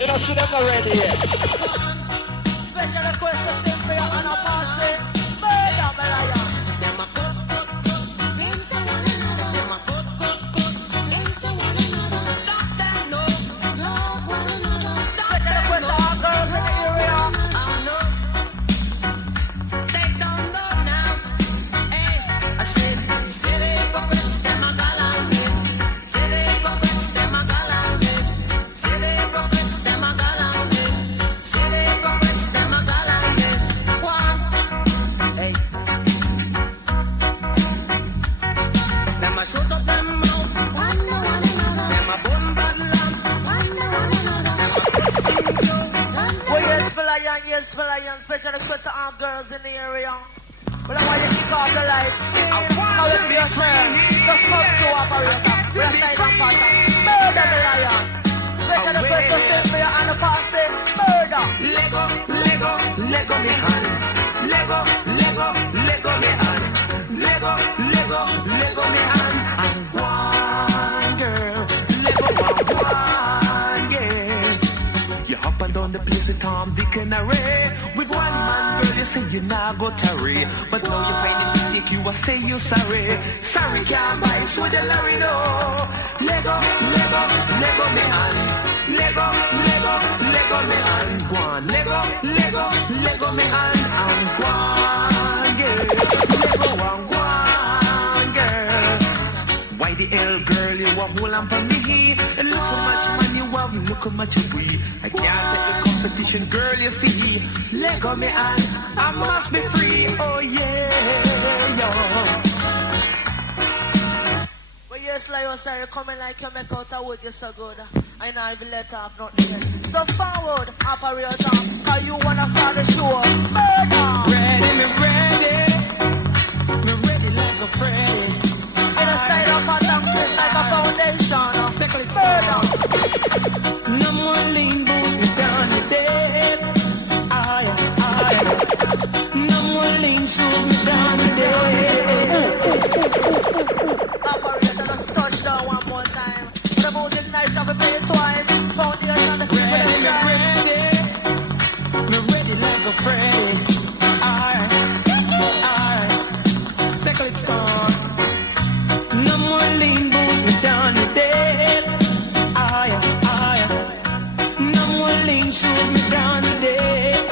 You know, see them not ready yet. Special request to sing for your Anna Party. Murder, Mariah. Special request to all girls in the area. But I want you to keep off the lights. However you say, just come to operator. We're a side of pattern. Murder the lion. Special request to sing for your Anna Party. Murder. Lego, Lego, Lego me hand. Lego, Lego, Lego me hand. Lego, Lego, Lego me hand. And one girl, Lego one, yeah. You up and down the place with Tom, Dick and Ray. With one man, girl, you say you nah go tarry. But now you find it to take you, I say you sorry. Sorry can't buy, so the Larry no. Lego, Lego, Lego me hand. Lego, Lego, Lego me hand. One, Lego, Lego, Lego me hand. And one, girl, Lego one, girl. Why the hell, girl, you a hold on for me? And look how much money you have, look how much you we. I can't take the competition, girl, you see. Lego me hand, I must be free. Oh yeah, yeah. Well, yes, like you say, you coming like you make out of wood, you're so good. I know if you let off nothing yet. So forward, operator, cause you wanna start the show. Murder! Ready, me ready like a Freddy. In a style of pattern, twist like a foundation. Murder! No more lean boot, me down the dead. No more lean shoes, me down the dead. Operator, just touch down one more time. The music nice, I'll play it twice. Foundation, me ready like a Freddy. Second it's gone. No more lean boot, me down the dead. No more lean shoes, me down the dead.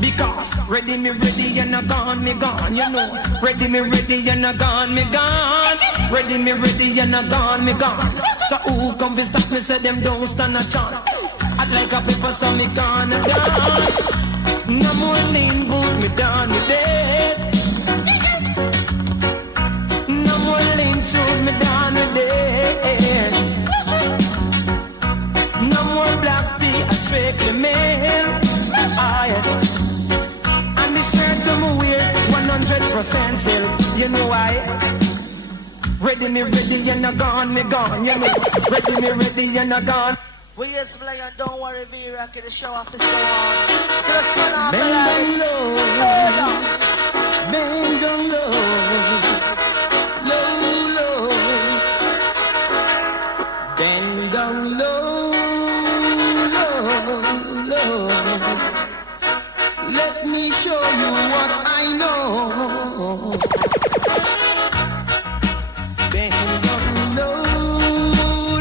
Because ready, me ready, and I gone, me gone, you know. Ready, me ready, and I gone, me gone. Ready, me ready, and I gone, me gone. So who come to stop me, say them don't stand a chance. Act like a paper, so me gonna dance. No more lean boot, me down the dead. No more lean shoes, me down the dead. No more black tea, I strictly male. Yes. And the shirts I'm wear 100% silk. You know why? Ready, me ready, and I gone, me gone. You know, ready, me ready, and I gone. We yes, play and don't worry, be rocking the show off is so on. Just turn off the light. Bend down low, low, low. Bend down low, low, low. Let me show you what I know. Bend down low,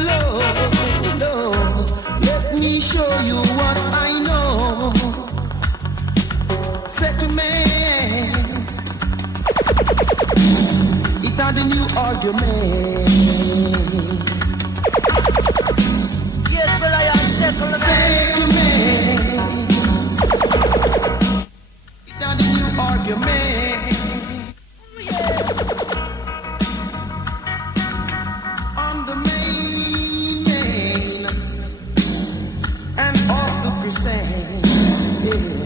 low, low. Let me show you what I know. Settlement. It had a new argument. Yes, well, I am settlement. It had a new argument. On the main and off the percent. Yeah.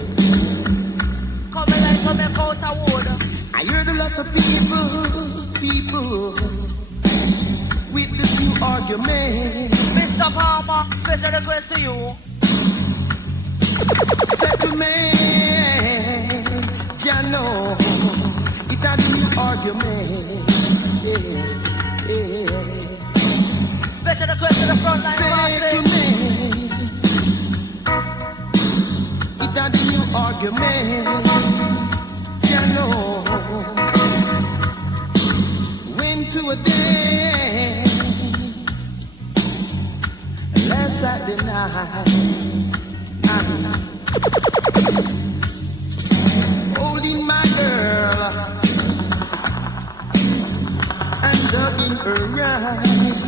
Come and out of wood. I heard a lot of people with this new argument. Mr. Palmer, special request to you. Settlement, Jano. It had a new argument. Yeah, yeah. Special request to the front line. Settlement. argument, you know, went to a dance last Saturday night. Holding my girl and hugging her right.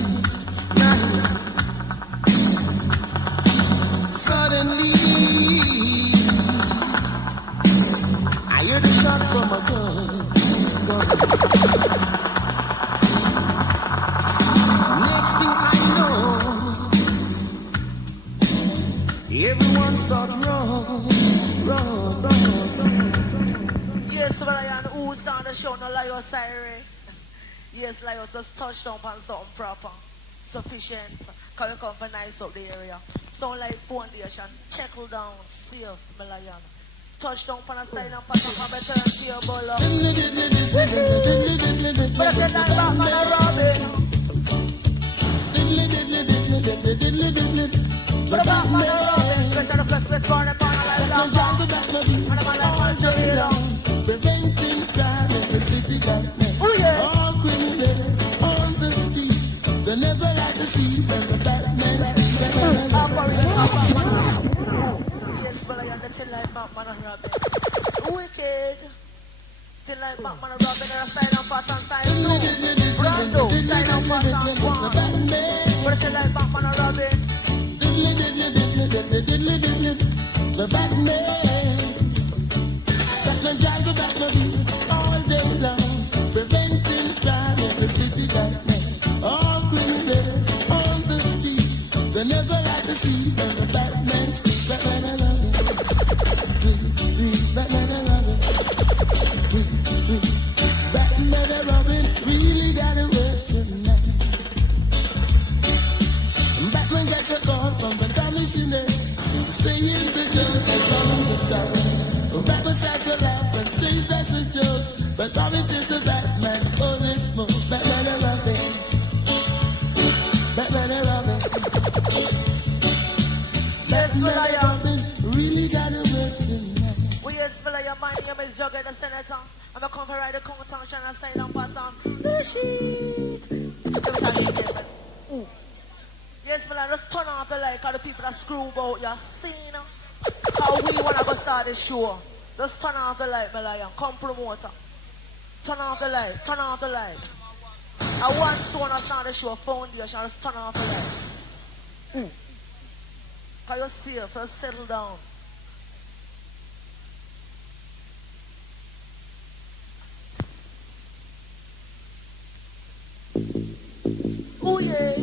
Suddenly, I heard a shot from a gun. Next thing I know, everyone starts run. Yes, Brian, who's down the show? No lie, Osiris. Yes, Laios just touched on something proper, sufficient. Can we come for nice up the area? Sound like foundation, checkle down, safe, Malayan. Touch down on a style and pattern from a turntable. But I said that back man a Robin. But a back man a Robin. Special request for Spartan upon a light lamp. And a man like Manjurino. Preventing crime in the city darkness. Oh yeah. All criminals on the street, they never like to see when the Batman speaks. Yes, but I am the till like Batman and Robin. Wicked. Till like Batman and Robin and a style and pattern style 2. Brando, style and pattern 1. But till like Batman and Robin. The Batman drives a Batmobile all day long, preventing crime in the city darkness. All criminals on the street, they never like to see when the Batman speaks. Batman and Robin, Batman and Robin, Batman and Robin, really gotta work tonight. Batman gets a call from the commissioner, saying the judge is coming to town. Batman starts to laugh and says that's a joke, but Robin says to Batman, holy smoke, Batman and Robin, Batman and Robin, Batman and Robin, really gotta work tonight. We yes, Malaya, my name is Jugger the Senator. I'm a come to ride the contention and style and pattern. The shit. Every time you get it. Ooh. Yes, Malaya, just turn off the light, cause the people that screw about you seen. How we wanna go start this show. Just turn off the light, Malaya. Come promoter. Turn off the light. Turn off the light. I want to wanna start the show foundation. Just turn off the light. Ooh. Cause you're safe. Just settle down. Ooh yeah.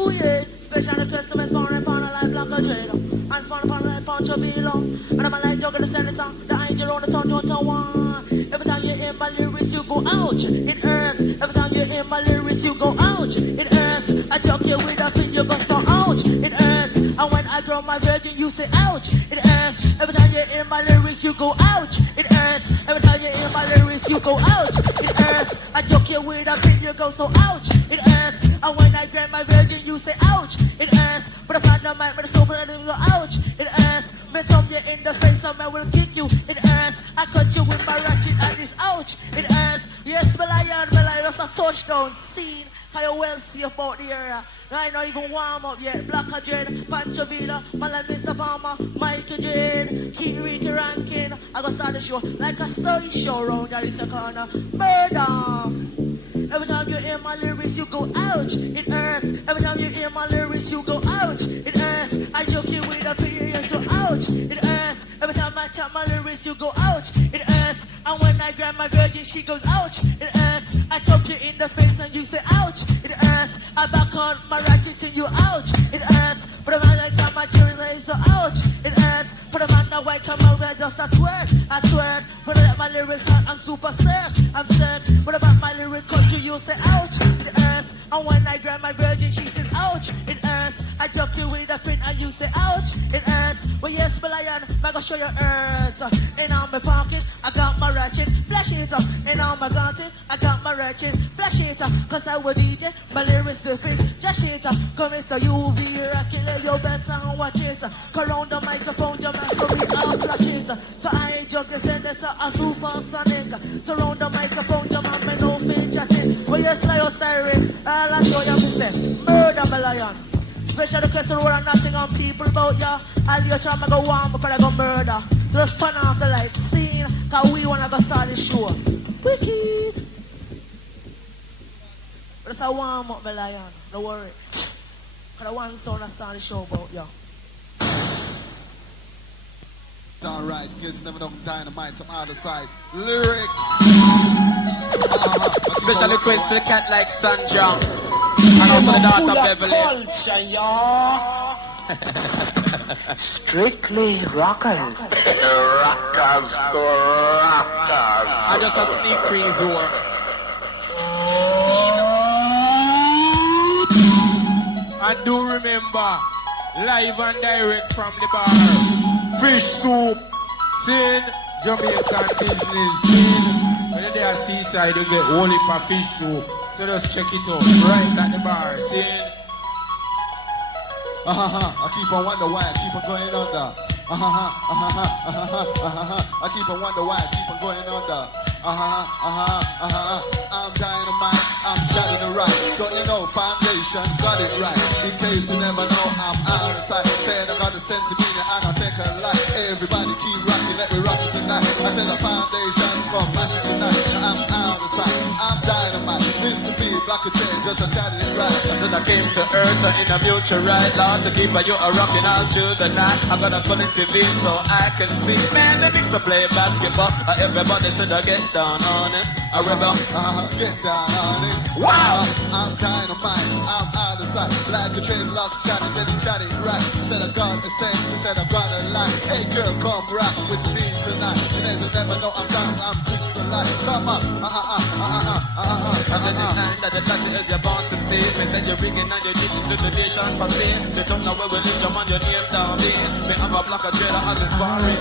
Ooh yeah. Special request to me spawn upon a life like a dreidel. And spawn upon a life punch a below. And I'm a light jugger the senator. The angel on the tongue to one. Every time you hear my lyrics you go ouch. It hurts. Every time you hear my lyrics you go ouch. It hurts. I choke you with a fit you go so ouch. It hurts. And when I grow my virgin you say ouch. It hurts. Every time you hear my lyrics you go ouch. It hurts. Every time you hear my lyrics you go ouch. It hurts. I choke you with a fit you go so ouch. It hurts. And when I grab my virgin you say ouch. It hurts. But if I don't mind but it's open and you go ouch. It hurts. Me thumb you in the face and I will kick you. It hurts. I cut you with my ratchet and it's ouch. It hurts. Yes, Malayan, just a touchdown scene. How you well see about the area. I ain't not even warm up yet. Black Jane, Pancho Villa, man like Mr. Palmer, Michael Jane, King Ricky Rankin. I gonna start the show like a story show round there is a corner. Murder! Every time you hear my lyrics, you go ouch. It hurts. Every time you hear my lyrics, you go ouch. It hurts. I joke you with a period, so ouch. It hurts. Every time I chant my lyrics, you go ouch. It hurts. And when I grab my virgin, she goes ouch. It hurts. I choke you in the face and you say ouch. It hurts. I back on my ratchet and you ouch. It hurts. For the man like time my children is so ouch. It hurts. For the man that white come out where just a twerk. I twerk. For the my lyrics I'm super sick. I'm sick. For the my lyrics country you say ouch. It hurts. And when I grab my virgin she says ouch. It hurts. I jump you with a fin and you say ouch. It hurts. Well yes, Belayan, I gonna show you hurts. In on my pocket, I got my ratchet, flash it up. In on my gauntlet, I got my ratchet, flash it up. Cause I would DJ, my lyrics to fit, just it up. Come in so UV, I kill you better and watch it. Call on the microphone, your man for me, I'll flash it. say, murder my lion. Special request to roll and nothing on people about ya. I'll you try to go warm before I go murder. Just turn off the light scene, cause we wanna go start the show. Wicked. But it's a warm up my lion, don't worry. Cause the one sound I start the show about ya. Alright, kids never know dynamite from other side. Lyrics. Special request to the cat like Sandra. And also the daughter Beverly. Culture, y'all. Strictly rockers. Rockers to rockers. I just a sneak preview. I do remember live and direct from the bar. Fish soup, sin, Jamaican business, sin. When you're there at seaside, you get whole heap of fish soup. So just check it out, right at the bar, sin. I keep on wonder why I keep on going under. I keep on wonder why I keep on going under. I'm dynamite, I'm shining the right. Don't you know, foundation got it right. In case you never know, I'm out of sight. Said I got a sense of meaning and I take a life. Everybody keep rocking, let me rock it tonight. I said the foundation from passion tonight. I'm out of sight, I'm dynamite. Mr. B, black a chain, just a chatting it right. I said I came to earth in a future right, Lord, to keep you a rocking all through the night. I'm gonna turn it TV so I can see. Man, they need to play basketball. Everybody said I get down on it. I rebel. Get down on it. Wow. I'm dynamite, I'm out of sight. Like a train lost shining, then he shot it right. Said I got a sense, he said I got a lie. Hey girl, come rock with me tonight. You never know I'm down, I'm crystalline. Come on, I said it's time that the country is your born to see. Me said you're rigging and you're teaching to the nation for me. They don't know where we live, you on your name down there. Me have a block of trailer as a sparring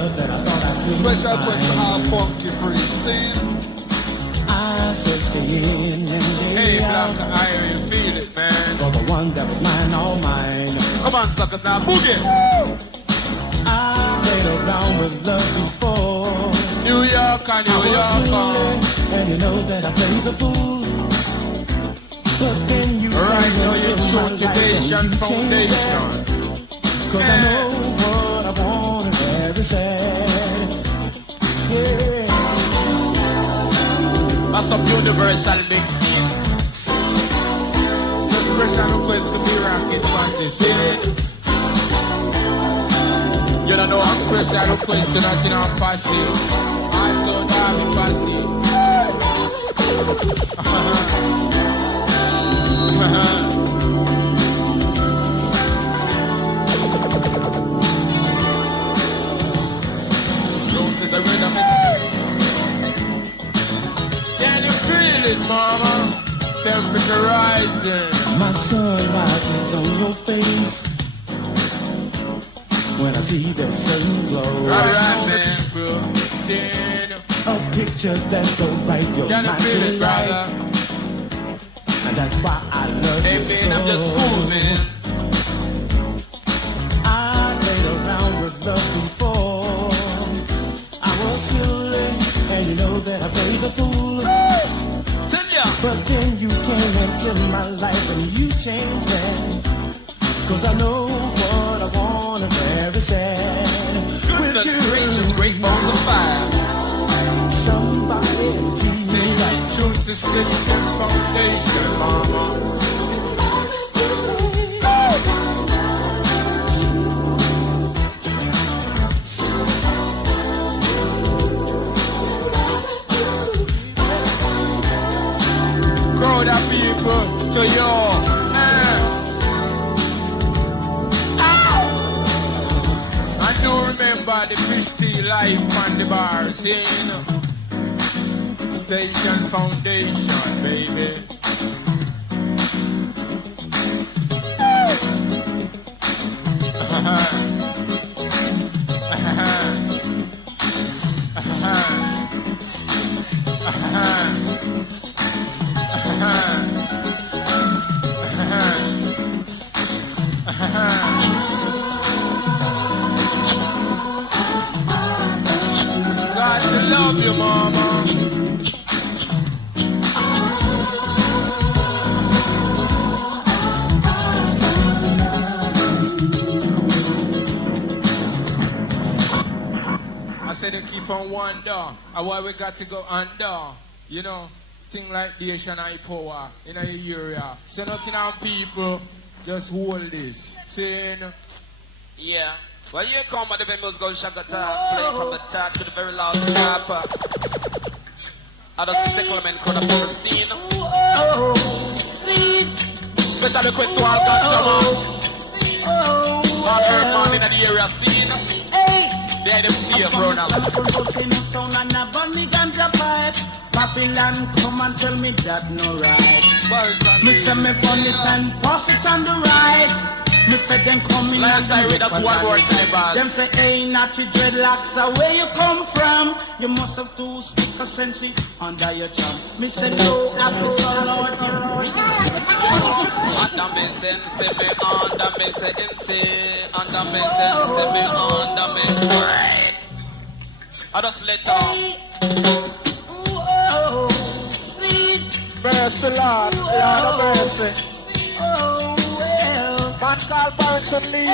special quest to our funky free scene. I searched the in and Hey, the Black out Iron, you feel it, man. for the one that was mine, all mine. Come on, suckers, now boogie. I played around with love before. New York and New York. And you know that I played the fool. But then you Right now, came you're into my true life Foundation and you changed Foundation. it. Cause I know what I want and very sad. Yeah. That's some universal link. So special request to be rocking fancy, see it? You don't know how special request to that in our fancy. Also, darling fancy. Don't see the rhythm. Can you feel it, mama? Temperature rising. My sun rises on your face when I see that certain glow. Alright, man, bro. Then, A picture that's so bright, you're can you my feel it, delight. brother? And that's why I love Hey, you so. man, I'm just cool, man. I played around with love before. I was silly, and you know that I played the fool. Tell ya. But then you came into my life and you changed that. Cause I know what I want and very sad. Goodness gracious, great balls of fire. Somebody to treat me Say right. I choose the citizen foundation, mama. Crowd of people to your I do remember the fish tea life on the bar scene. Station Foundation, baby. God to love you, mama. wonder why we got to go under. You know, thing like Asian high power in a area. So nothing on people, just hold this. Saying, yeah. Well, you come at the venues, go shaka playing from the top to the very last rapper. Other settlement could have been seen. Special request to all that All earth man in the area scene. They're the fear, Ronald. Babylon, come and tell me that no right. Me say me funny and pass it on the right. Me say them coming last time with us one more time, boss. Them say, hey, natty dreadlocks, where you come from? You must have two stick of sense under your tongue. Me say, no, after so Lord. Under me sense, me under me sense, under me sense, me under me. Right. I just let off. Mercy, Lord, Lord of mercy. Man called Barrington Levy.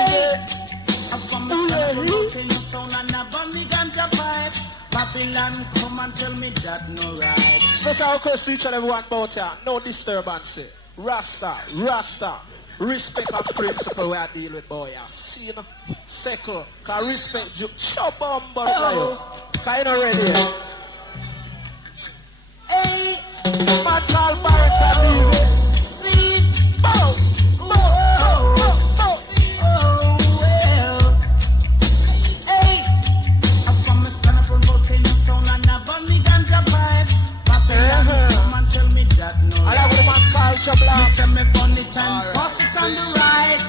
Babylon, come and tell me that no right. Special request to each and everyone about here. No disturbance. Rasta. Respect and principle we are dealing with, boy. See, no? Circle. Can respect you. Chop on, but kind of ready. Hey, man called Barrington Levy. See, Say me bunny time, pass it on the right.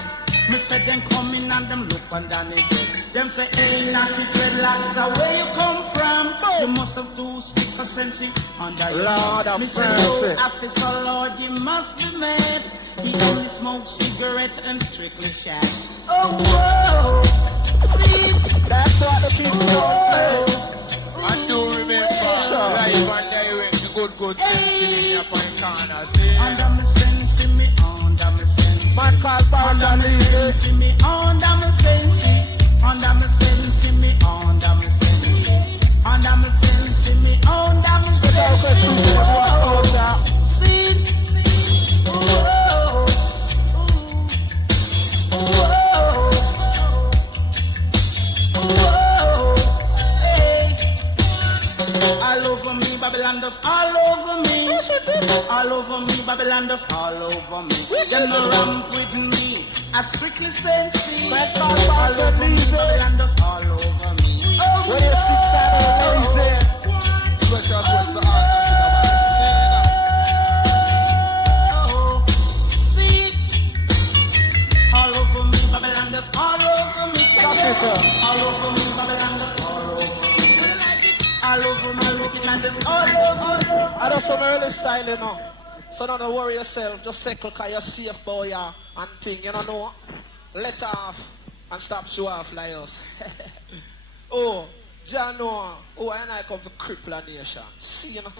Me say them coming and them look underneath it. Them say, hey, natty dreadlocks, where you come from? You must have two stick of sense under your Lord. Me say, no, officer Lord, you must be made. He only smokes cigarette and strictly shag. Oh, whoa, see, that's what the people don't say. I do remember, live and direct, the good sense in your point corner, see? Under me sense, me under me sense. Man called Barrington Levy. Me under me sense, under me sense, me under me sense. Under me sense, me under me sense. See, all over me, Babylon does all over me. All over me, Babylon does all over me. Them no ramp with me. I strictly sense me. All over me, Babylon does all over me. When you sit side of lazy, Special request to all see, all over me, Babylon does all over me. All over me, Babylon does all over me. All over me, looking at this all over. I do some early style, you know. So don't worry yourself, just circle cause you're safe, boy, and thing, you know. Let off and stop show off like us. Oh, John Noah, oh, and I come to cripple a nation. See, you know.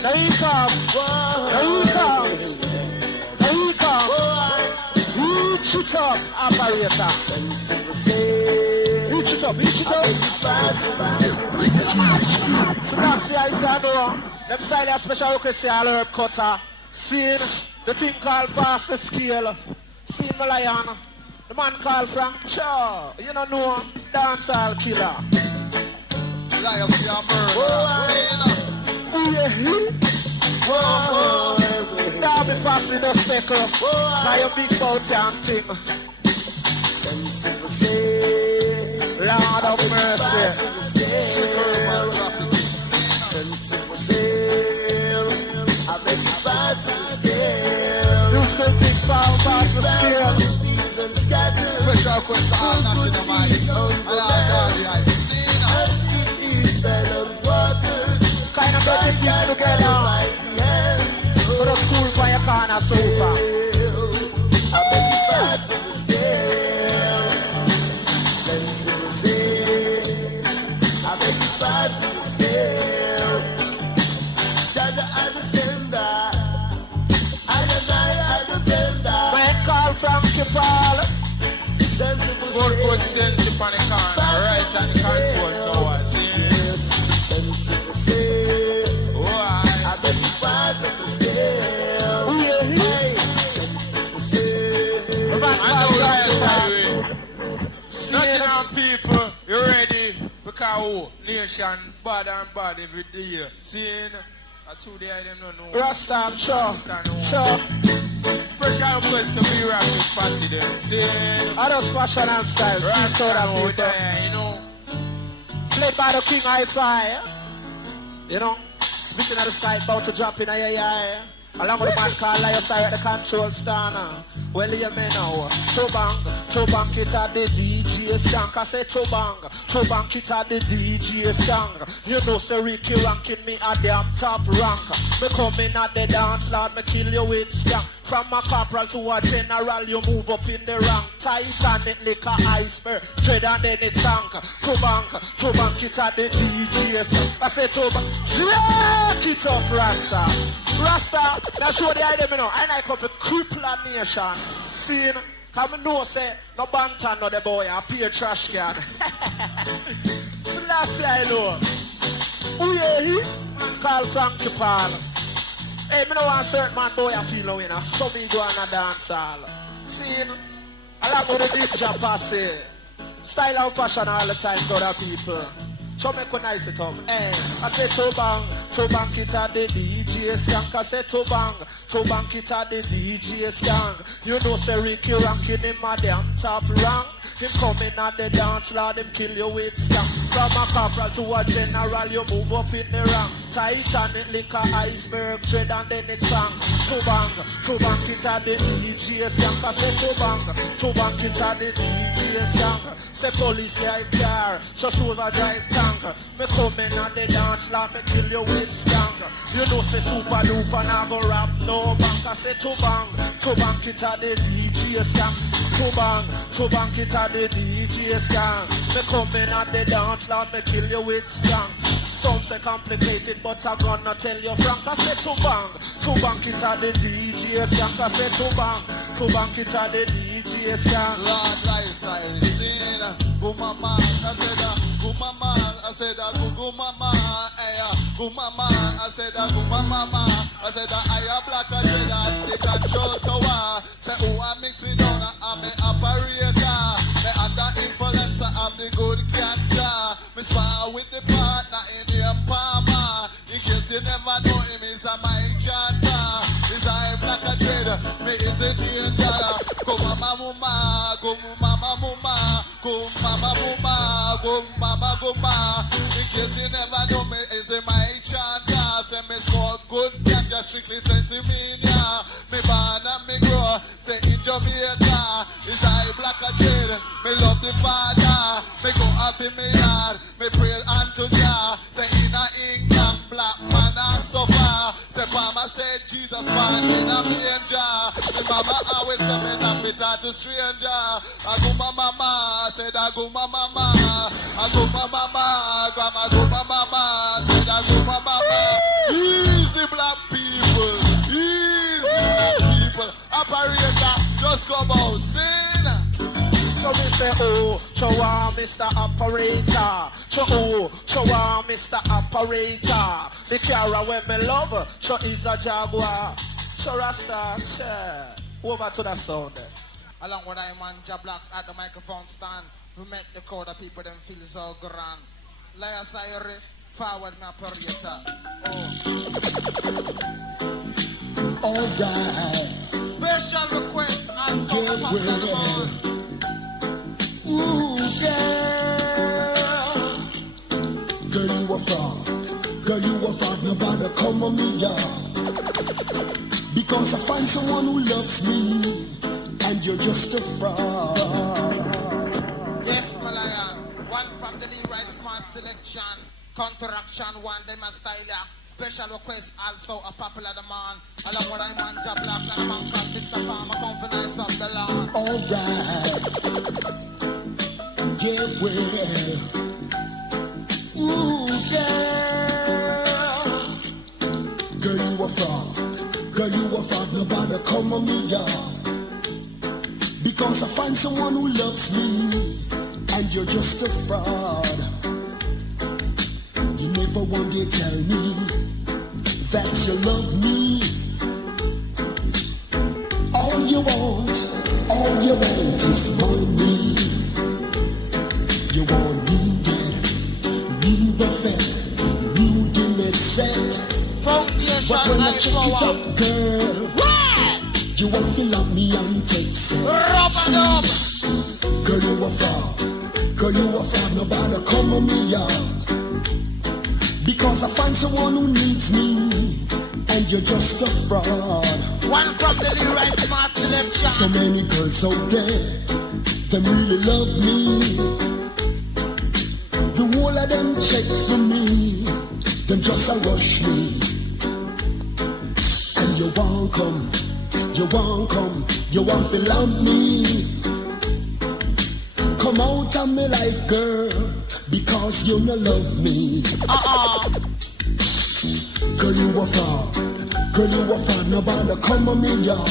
There he comes. Reach it up, operator. Reach it up. So that's the ice I know. Them style a special request to all herb cutter. Seeing the thing called Pass the Scale. Seeing my lion. The man called Frank Shaw. You don't know, dancehall killer. Lion, see a bird. Now be fast in the circle. Now your big bout and thing. Lord of mercy. Sensible sail. I make you pass the scale. You still think about pass the scale. Special request to all national minds. And all behind the scene. Kind of get the things together. So the school for your corner sofa. I make you pass the scale. Sensible sail. I make you pass the scale. Judge and the sender. I defender. When call from Kipal. know, nation bad and bad every day. Seeing, that's who they are, them don't know. Rasta, sure. Rasta know. Sure. Special request to be rap with Passy them. Seeing, I just fashion and style. Rasta know people. there, you know. Played by the King Hi-Fi. You know, speaking of the sky, about to drop in a yeah. Along with the man called Lion at the control stand. Well, you may know. To bang it at the DJ stank. I say to bang it at the DJ stank. You know, say Ricky ranking me at damn top rank. Me coming at the dance, Lord, me kill you with stank. From a corporal to a general, you move up in the rank. Titanic like a iceberg, tread and then it sank. To bang it at the DJ stank. I say to bang, drag it up, Rasta. Rasta, now show the idea, you know. I like up a crippler nation. See, come and know, say, no bantan, no the boy, I pay a trash can. So last year, I know. Who you call Frankie Paul. Hey, me know one certain man, boy, I feel no winner. So me go on a dance hall. See, I like what the big job pass. Style and fashion all the time, to other people. So make a nice it up. Hey, I say to bang it at the DJ skank. I say to bang it at the DJ skank. You know, say Ricky ranking him a damn top rank. Him coming at the dance, Lord, him kill you with skank. From a corporal to a general, you move up in the rank. Titanic like a iceberg, tread and then it sank. To bang it at the DJ skank. I say to bang it at the DJ skank. Say police drive car, so over drive tank. Me coming at the dance, Lord, me kill you with skank. You know, say super duper, now go rap no bank. I say to bang it at the DJ skank. To bang it at the DJ skank. Me coming at the dance, Lord, me kill you with skank. Some say complicated, but I'm gonna tell you frank. I say to bang it at the DJ skank. I say to bang it at the DJ skank. Lord lifestyle, seen, go mama, I said go mama, I said go mama, go mama, I said go mama, I said I am black, I said they control tower. Say oh I mix me down, I'm an operator. The under influence of the good cancer. Me spar with the partner in the Palmer. In case you never know him, is a my chanter. Is I black a trader, me is a danger. Go mama mama, go mama mama, go mama mama, go mama mama. In case you never know me, is a my chanter. Say me smoke good ganja, strictly sensimania. Me born and me grow, say in Jamaica. Is I black a trader, me love the father. Me go up in me yard, me pray unto Jah. Say in a England, black man and suffer. Say mama said Jesus born in a manger. Me mama always say me not fit to stranger. I go mama, said I go mama. I go mama, grandma go mama. Said I go mama. Easy black people, easy black people. Operator, just come out, sin. So me say, oh, chowa, Mr. Operator. Chowa, Mr. Operator. The car where me love, cho is a Jaguar. Cho Rasta, over to the sound. Along with I man Jablocks at the microphone stand, who make the crowd of people them feel so grand. Liar Sayori, forward my operator. Alright. Special request and so the man. Ooh, girl you a fraud, nobody come on me, yeah. Because I find someone who loves me, and you're just a fraud. Yes, Malayan, one from the Leroy Smart Selection, Counteraction, one, them a style, yeah. Special request, also a popular demand. Along with I'm on Jablocks and man called Mr. Farmer, come for nice of the land. Alright. Yeah, well. Ooh, girl you a fraud, nobody come on me, yeah. Because I find someone who loves me, and you're just a fraud. You never one day tell me that you love me. All you want is money. You want check it out, girl. What? You want to love me and take some. Rubber dub. Girl, you a fraud. Girl, you a fraud. Nobody come on me yard. Because I find someone who needs me, and you're just a fraud. One from the Leroy Smart Selection. So many girls out there, them really love me. The whole of them check for me, them just a rush me. And you won't come, you won't come, you won't feel love me. Come out of my life, girl, because you no love me. Girl, you a fraud. Girl, you a fraud. Nobody come on me yard.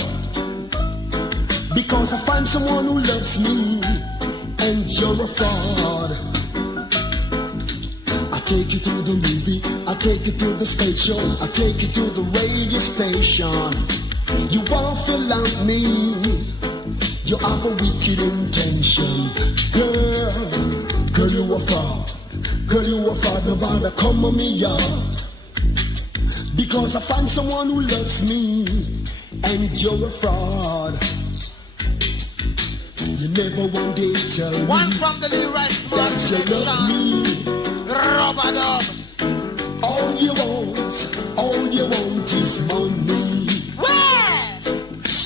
Because I find someone who loves me, and you're a fraud. I take you to the movie, I take you to the stage show, I take you to the radio station. You won't feel like me, you have a wicked intention. Girl, you a fraud. Girl, you a fraud. Nobody come on me yard. Because I find someone who loves me, and you're a fraud. You never one day tell me One from the Leroy Smart that you love Selection. me. Rubber dub. All you want is money. Where?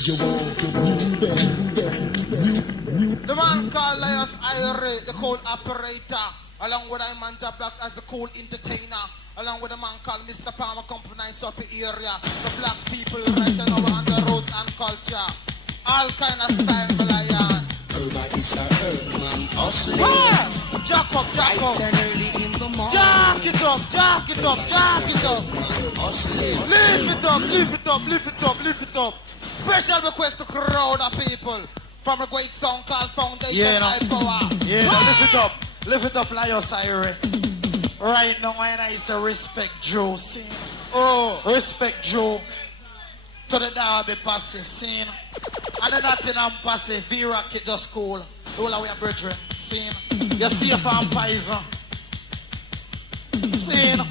You want a new bed. The man called Lions Ira, the cold operator, along with Imanta Black as the cold entertainer, along with a man called Mr. Palmer, company up the area, the black people right over on the roads and culture, all kind of style, the Lion. Everybody's a man hustling. Where? Jack up. Bright and early in the morning. Jack it up. Hustling. Lift it up. Special request to crowd of people from a great song called Foundation High Power. Yeah, now lift it up, like your siren. Right now, I say respect Joe, scene. Oh, Respect Joe. To the Derby passing, scene. And the Nottingham passing, V-Rock it just cool. All our brethren, scene. You see if I'm poison. Scene.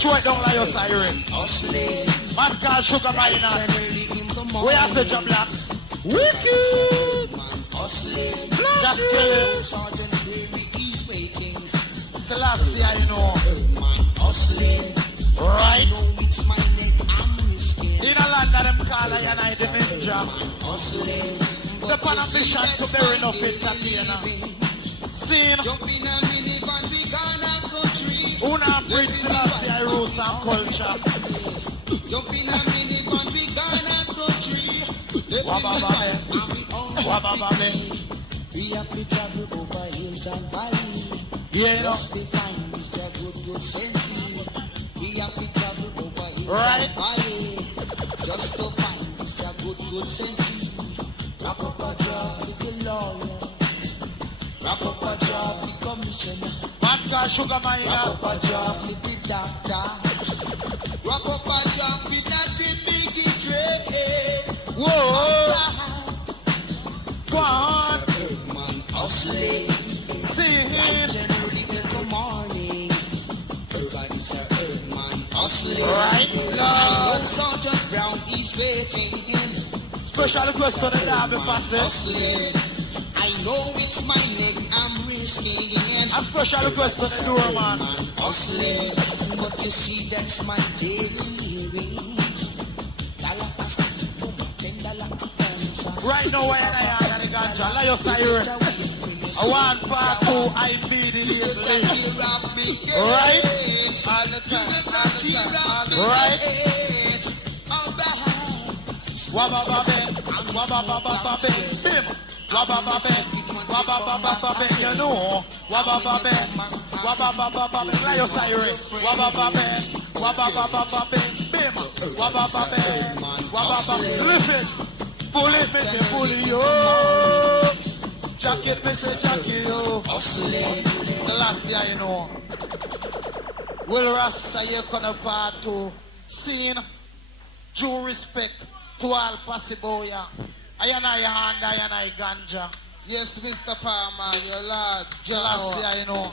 Throw it down like your siren. Hustling. Man called Sugar Bright Minor. and early in the morning. Where are the blacks? Wicked! Man hustling. Just kill it. Sergeant Perry is waiting. Selassie, I know. Man hustling. Right? Know it's my neck I'm risking. In a land that them call I and I the ninja. Hustling. Step on a mission to bury enough entertainer. Scene. Jump in a minivan, we gonna country. Una bring Selassie, I roots and culture. Jump in a minivan, we gonna country. Wababa Wababa. We have to travel over hills and valleys. Yeah, you know. Just to find Mr. Good Sensi. We have to travel over hills Right. and valleys. Just to find Mr. Good Sensi. Rock up a job with the lawyer. Rock up a job with the commissioner. Man called Sugar Rock Minor. up a job with the doctor. Rock up a job with that big trade. Whoa. Go on. Man hustling. See him. Generally in the morning. Everybody's a man hustling. Right. Lord Sergeant Brown is waiting. Special request for the Derby passing. Hustling. I know it's my neck I'm risking. A special request for the doorman. Hustling. But you see that's my daily living. $10. Right now, where I am at the ganja, like your siren. I want part 2, I feed it is late. Right? All the time. Right? Wababa, bim. Wababa, bim, you know. Wababa, like your siren. Wababa, bim. Wababa, listen. Pull it, me say pull it, yo. Jacket, me say jacket, yo. The last year, you know. Will Rasta, you gonna part 2. Scene. Due respect to all possible, yeah. I and I hand, I and I ganja. yes, Mr. Palmer, your lord. The last year, you know.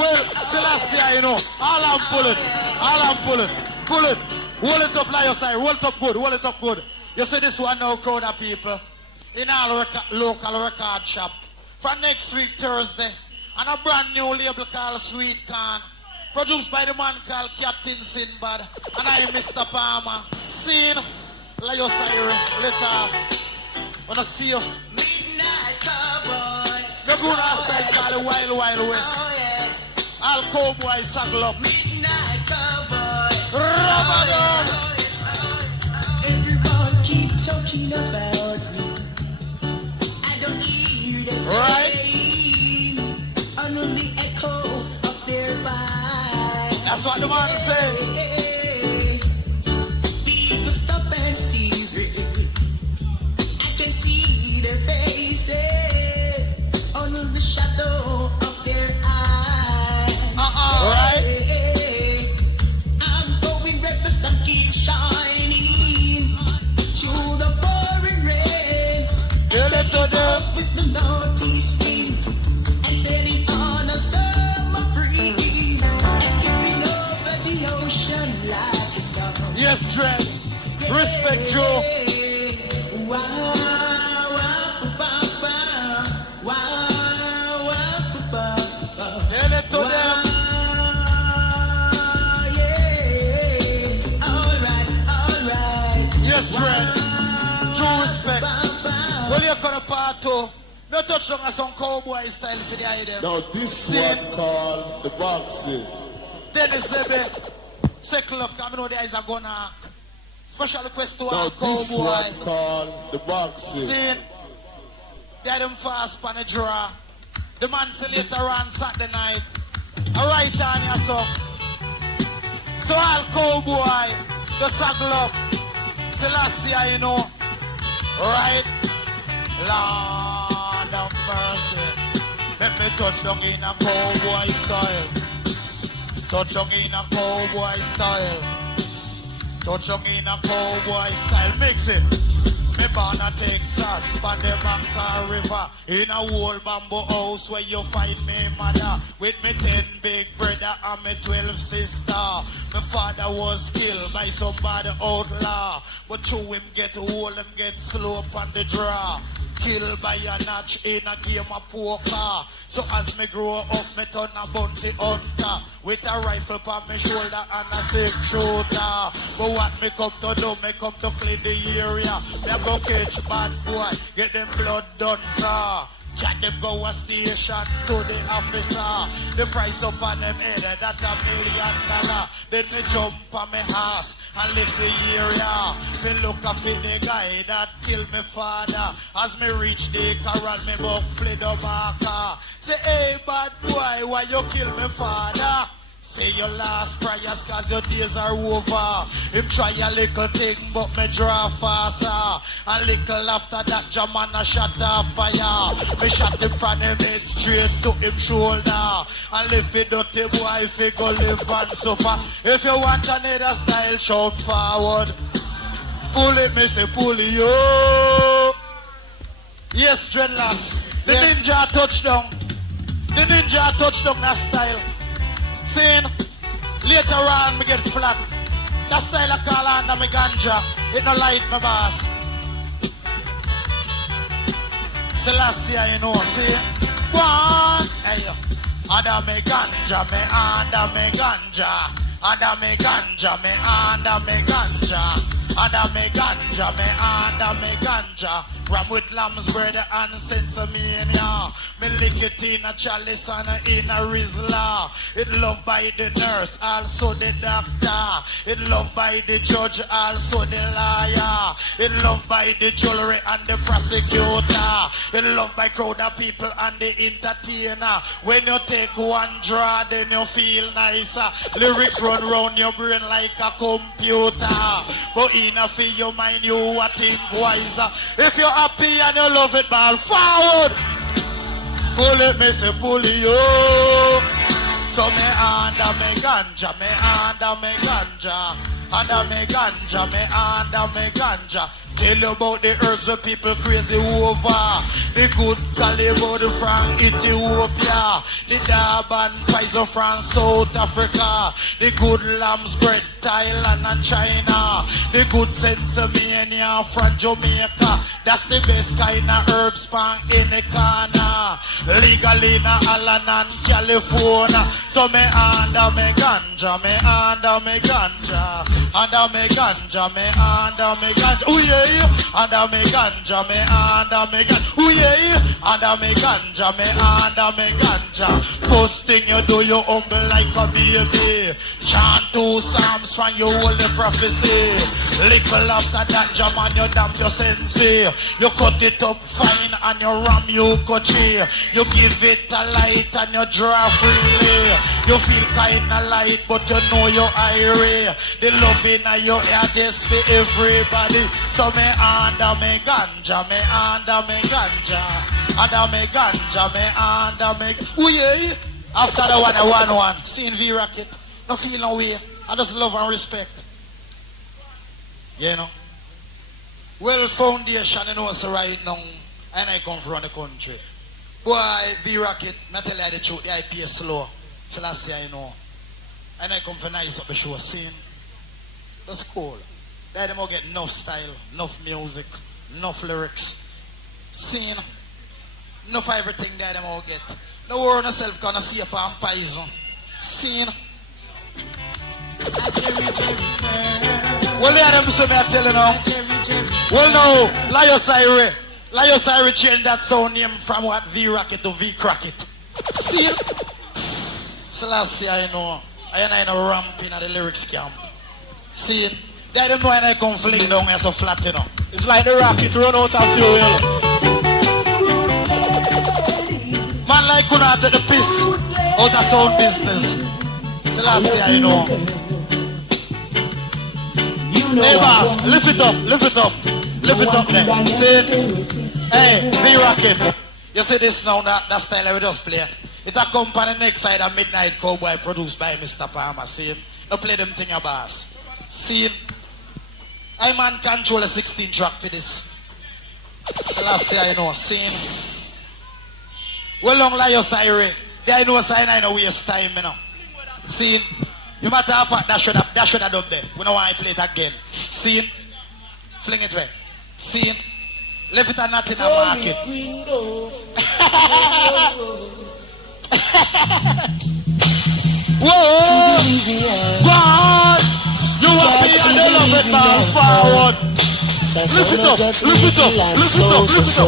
Well, Celestia, you know, all I'm pulling. Pull it. Hold it up like your side. Hold it up good. You see this one now, crowd of people in all local record shop. From next week, Thursday, and a brand new label called Sweet Corn. Produced by the man called Captain Sinbad. And I am Mr. Palmer. Seen like your side, let off. Wanna see you. Midnight Cowboy. The Guna style called the Wild Wild West. Oh, yeah. All cowboys saddle up. Midnight Cowboy. Ramadan. Everyone keep talking about me. I don't hear the same. Under the echoes of their vibes. That's what the man say. People stop and stare. I can see their faces under the shadow of their eyes. Right? I'm going reckless and keep shining through the pouring rain. Give it to them. With the northeast wind and sailing on a summer breeze and skipping over the ocean like a star. Yes, Dred. Respect Joe. Wow, wow, ba, ba. Wow, wow, ba, ba. Give it to them. Yeah. All right. Yes, Dred. True respect. Well, you're gonna part two. No touch on some cowboy style for the idea. Now this one called the boxing. Dennis Zebe. Circle of coming out there is a gonna. Special request to Now our this cowboy. one called the boxing. See, they them fast pan a draw. The man say later on Saturday night. A right on here, so. So all cowboy, the saddle up. Celestia, you know. Right? Lord of mercy. Let me touch down in a cowboy style. Touch down in a cowboy style. Touch down in a cowboy style. Mix it. Me born a Texas, on the Banca River. In a old bamboo house where you find me mother. With me 10 big brother and me 12 sister. My father was killed by somebody outlaw. But through him get old, him get slow up on the draw. Killed by a notch in a game of poker. So as me grow up, me turn a bounty hunter. With a rifle on my shoulder and a 6-shooter. But what me come to do, me come to clean the area. They go catch bad boy, get them blood done, sir. Can them go a station to the officer. The price up on them head, that's $1 million. Then me jump on me horse and lift the area. Me look up at the guy that killed me father. As me reach the corral, me buck fled the marker. Say, hey bad boy, why you kill me father? Say your last prayers cause your days are over. Him try a little thing but me draw faster. A little after that jam and a shot of fire. Me shot him from him head straight to him shoulder. And lift it dirty boy if he go live and suffer. If you want another style shout forward. Pull it me say pull it yo. Yes dreadlocks. The ninja touchdown. The ninja touchdown that style. Saying, later on me get flat. That style I call under me ganja. It no light my boss. Celestia, you know, see? One, hey, under me ganja, me under me ganja. Under me ganja, me under me ganja. Under me ganja, me under me ganja. Ram with lamb's bread and sensimania. Me lick it in a chalice and in a Rizla. It loved by the nurse, also the doctor. It loved by the judge, also the liar. It loved by the jewelry and the prosecutor. It loved by crowd of people and the entertainer. When you take one draw, then you feel nicer. Lyrics run round your brain like a computer. But enough for your mind, you a think wiser. If you're happy and you love it, ball forward. Pull it, me say pull it, yo. So me under me ganja, me under me ganja. Under me ganja, me under me ganja. Tell you about the herbs where people crazy over. The good caliber from Ethiopia. The Durban Pfizer from South Africa. The good lamb's bread, Thailand and China. The good Sensimania from Jamaica. That's the best kind of herbs from any corner. Legal in Allen and California. So me under me ganja, me under me ganja. Under me ganja, me under me ganja. Ooh yeah. Under me ganja, me under me ganja. Ooh yeah. Under me ganja, me under me ganja. First thing you do, you humble like a baby. Chant 2 psalms from your holy prophecy. Little after that, jam on your damn your sensei. You cut it up fine and you ram you kochi. You give it a light and you draw freely. You feel kinda light but you know you're irie. The love in your heart is for everybody. So me under me ganja, me under me ganja. Under me ganja, me under me. Ooh yeah. After the one, I one. Seeing V-Rocket. No feel no way. I just love and respect. You know. Well foundation, you know, so right now, and I come from the country. Boy, V-Rocket, not tell you the truth, the IP is slow. So last year, you know. And I come for nice up the show, seeing. That's cool. They don't get enough style, enough music, enough lyrics. Seeing. Enough everything that they all get. The world yourself gonna see if I'm poison. Seeing. Well, yeah, them so me I tell you now. Well, no, Laios Irie changed that sound name from what V-Rocket to V-Cracket. See? So last year, you know, I ain't a ramp in the lyrics camp. See? They don't know when I come fling down here so flat, you know. It's like the rocket run out of fuel, you know. Man like gonna take the piss out of sound business. So last year, you know. Hey boss, lift it up there. See? Hey, V-Rocket. You see this now, that style I will just play. It's a company next side of Midnight Cowboy produced by Mr. Palmer. See? No play them thing a boss. See? I man control a 16 track for this. The last year, you know, see? Well long Laios Irie. They know sign I know waste time, you know. See? You matter of fact, that should have done there. We don't want to play it again. See? Fling it away. See? Left it and not in the market. Whoa! God! You want me and they love it man forward. Lift it up. Just little and so.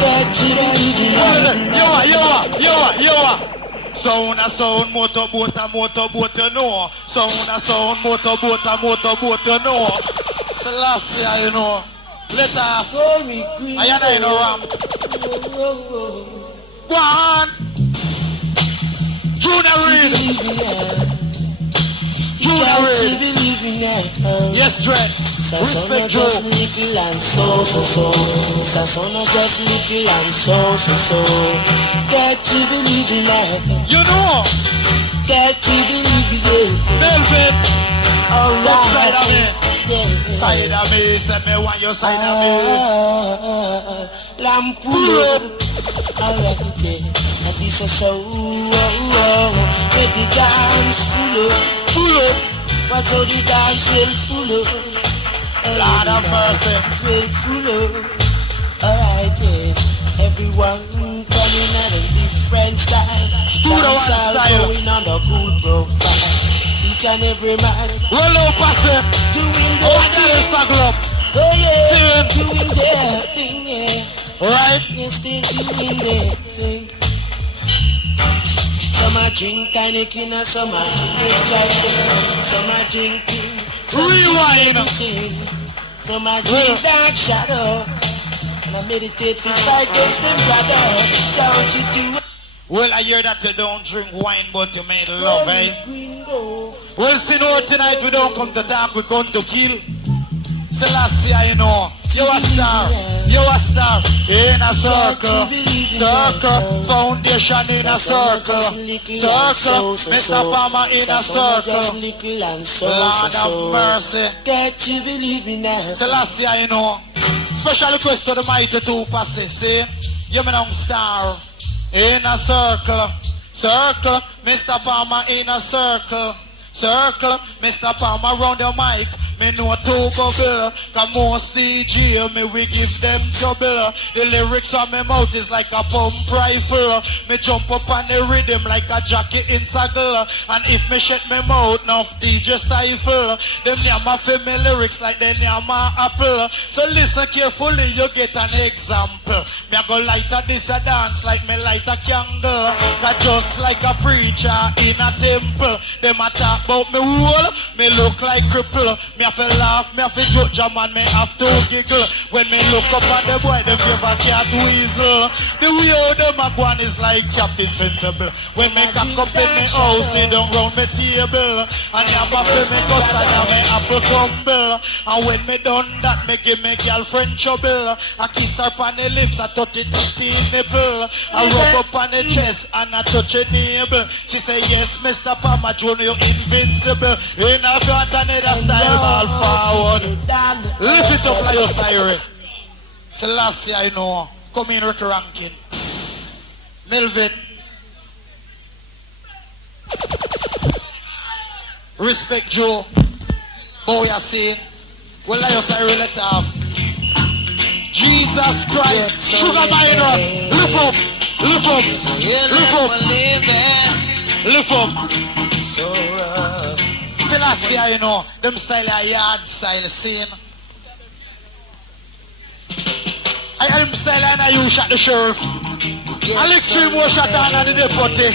Get to the Yo. Sound, motorboat, you know. Sound, motorboat, you know. Selassie, you know. Later, I know ramp. Go on. Junior Reed. Yes, Dread. Respect Joe. Just little and so. Sasona just little and so. Got to believe in that. You know. Got to believe in it. Melvin. Alright. Side of me. Side of me. Say me want your side of me. Lampulo. Alright. And this is so. Let the dance full up. Watch how the dance will full up. Lord of mercy. Will full up. Alright, yes. Everyone coming at a different style. Dance all going on the cool profile. Each and every man Roll up, pass it. doing their thing. Oh yeah, doing their thing, yeah. Right? Yes, they're doing their thing. Some are drink Heineken and some are drink Sprite. Some are drinking, some Rewind. everything. Some are drink Dark Shadow. And I meditate for fight against them, brother. Don't you do it? Well, I hear that you don't drink wine, but you made love, eh? Well, see, no, tonight we don't come to talk, we come to kill. Selassie, you know. You a star, you a star in a circle, circle, foundation in a circle, circle, Mr. Palmer in a circle, Lord of mercy, Got to believe me now. Selassie, you know, special request to the mighty two passes, see, you me don't star in a circle, circle, Mr. Palmer in a circle, circle, Mr. Palmer round your mic. Me know two bubble, cause most DJ me we give them trouble. The lyrics on my mouth is like a pump rifle. Me jump up on the rhythm like a jockey in saddle. And if me shut my mouth, now DJ stifle. Them nyama feel me lyrics like they nyama apple. So listen carefully, you get an example. Me a go light a this a dance like me light a candle. Cause just like a preacher in a temple, them a talk about me whole, me look like cripple. Me have to laugh, me have to joke, jam and me have to giggle. When me look up at the boy, them favorite cat weasel. The way how them a go on is like Captain Sensible. When me cock up in me house, sit down round me table. And I'm a feel me custard and me apple crumble. And when me done that, me give me girlfriend trouble. I kiss her on the lips, I touch it in nipple. I rub up on the chest and I touch her navel. She say, yes, Mr. Palmer Jr., you're invincible. In a front another style, forward. Lift it up like your siren. Selassie, I know. Come in, Ricky Rankin. Melvin. Respect Joe. Boy, you're saying. Well, like your siren, let off. Jesus Christ. Sugar minor. Lift up. Lift up. Lift up. Lift up. So rough. Selassie, you know, them style are yard style scene. I am style and I use shot the sheriff. I'll extreme more shot down the deputy.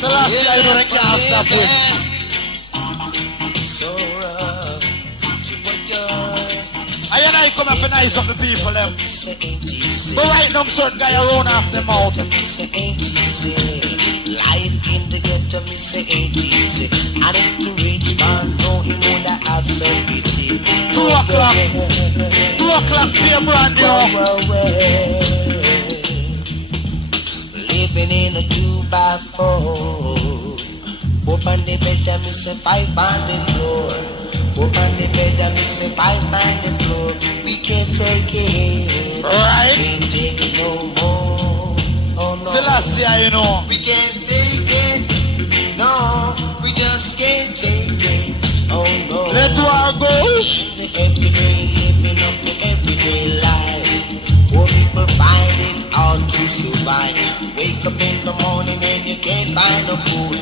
Selassie, you know, they can't stop with. So rough. I come up and nice up the people, them. But right now, certain guy around off the mouth. Life in the ghetto, me say ain't easy. And if the rich man know him would have some pity. 2 o'clock. 2 o'clock, pay brandy up. Living in a 2x4. 4 on the bed, and me say 5 on the floor. 4 on the bed, and me say 5 on the floor. We can't take it. Right. Can't take it no more. Oh no. Selassie, you know. We can't take it. No, we just can't take it. Oh no. Let war go. In the everyday, living up the everyday life. Poor people find it hard to survive. Wake up in the morning and you can't find no food.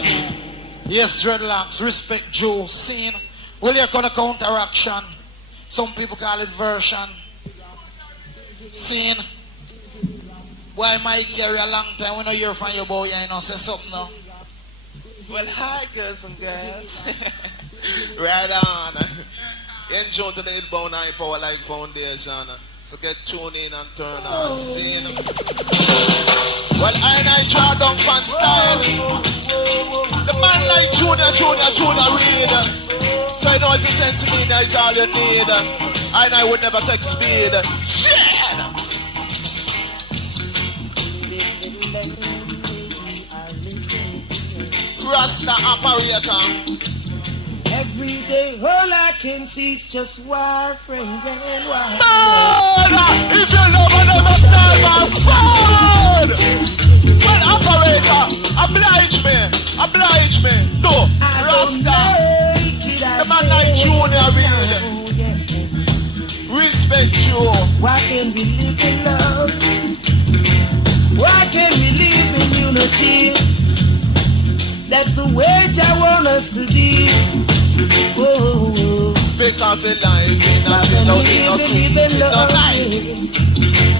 Yes, dreadlocks, respect Joe, scene. Will you call a counteraction? Some people call it version. Scene. Why Mike carry a long time? We don't hear from your boy, you know, say something now. Well, hi, girls and girls. Right on. Enjoy to the Hillbound High Power Life Foundation. So get tuned in and turn on. See? Well, I draw down fan style. The man like Junior Reed. So I know if you send to me, that's all you need. I would never take speed. Shit! Rasta operator. Every day, all I can see is just war, friend, and war. If you love another style, my fun! Well, operator, oblige me. No, Rasta. The man like Junior Reed. Respect you. Why can't we live in love? Why can't we live in unity? That's the way I want us to be. Whoa. Because the life in a life.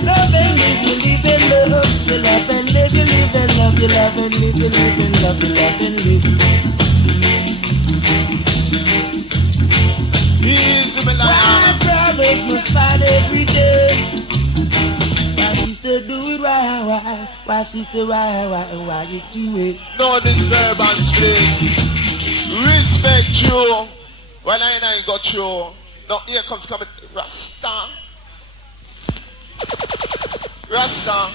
Love and live, you live in love. You love and live, you live in love. You love and live, you live in love. You love and live. Easy, my Why brothers must fight every day? Why sister do it right? Why sister why you do it? No disturbance, please. Respect you. Well, I ain't got you. No, here comes coming Rasta. Rasta.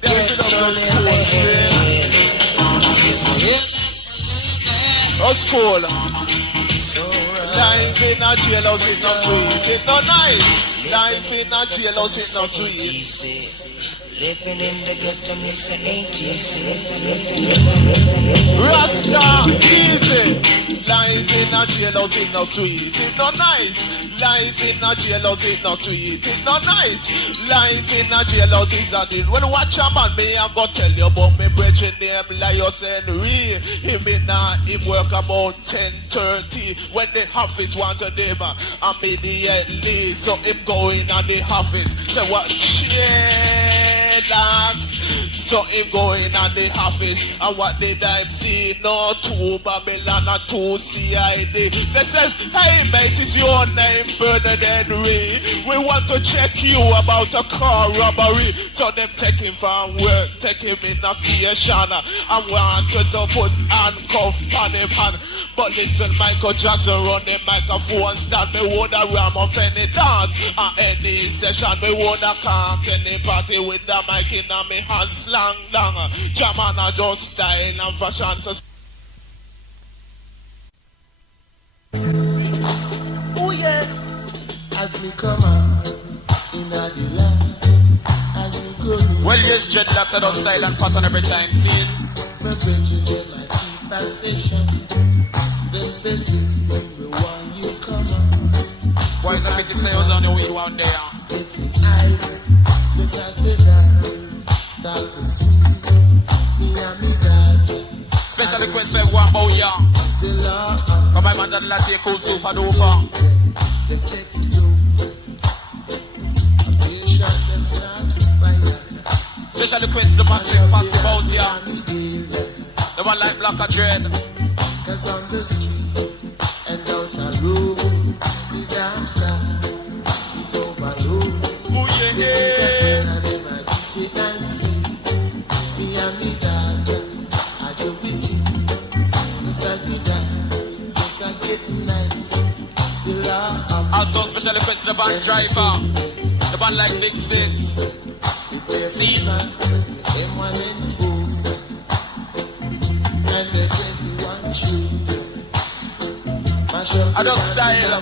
There's a double school. Life in a jailhouse is not sweet. It's not nice. Life in a jailhouse is not sweet. Living in the ghetto, me say ain't easy. Rasta, easy. Life in a jailhouse is not sweet. It's not nice. Life in a jailhouse is not sweet. It's not nice. Life in a jailhouse is a deal. When watch a man, me I go tell you about me brethren name Lios Henry. Him in him work about 10:30. When the office want to them immediately. So him going on the office. Say what? So him going on the office. And what did I see? No 2 Babylon or 2 CID. They said, hey mate, is your name Bernard Henry? We want to check you about a car robbery. So them take him from work, take him in a station. And wanted to put handcuffs on him. But listen, Michael Jackson run the microphone stand. Me woulda ram up any dance at any session. Me woulda can't any party with the mic in me hands long. Jaman a just style and fashion. Oh yeah. As we come out in the land, as we go in. Well, yes, dreadlocks are just style and pattern every time. See? My brethren, they might keep passation. Them say 16, we want you come on. Why is the big players on your way out there? Getting high, just as the dance start to sweet. Me and me dad. Special request for one about ya. Come on, man, that last year called Super Duper. They take it over. A patient, them start to fire. Special request to massive pass about ya. The one like Black or Dread. Cause on the street and out a road, the dance style, it overload. Oh yeah, And they might keep it dancing. Me and me dad, I do with you. Just as we dance, just as getting nice. The law of also special request to the van driver. The one like Big Six. it there to dance with M1 and Boost. And the 21 shoot. I don't style.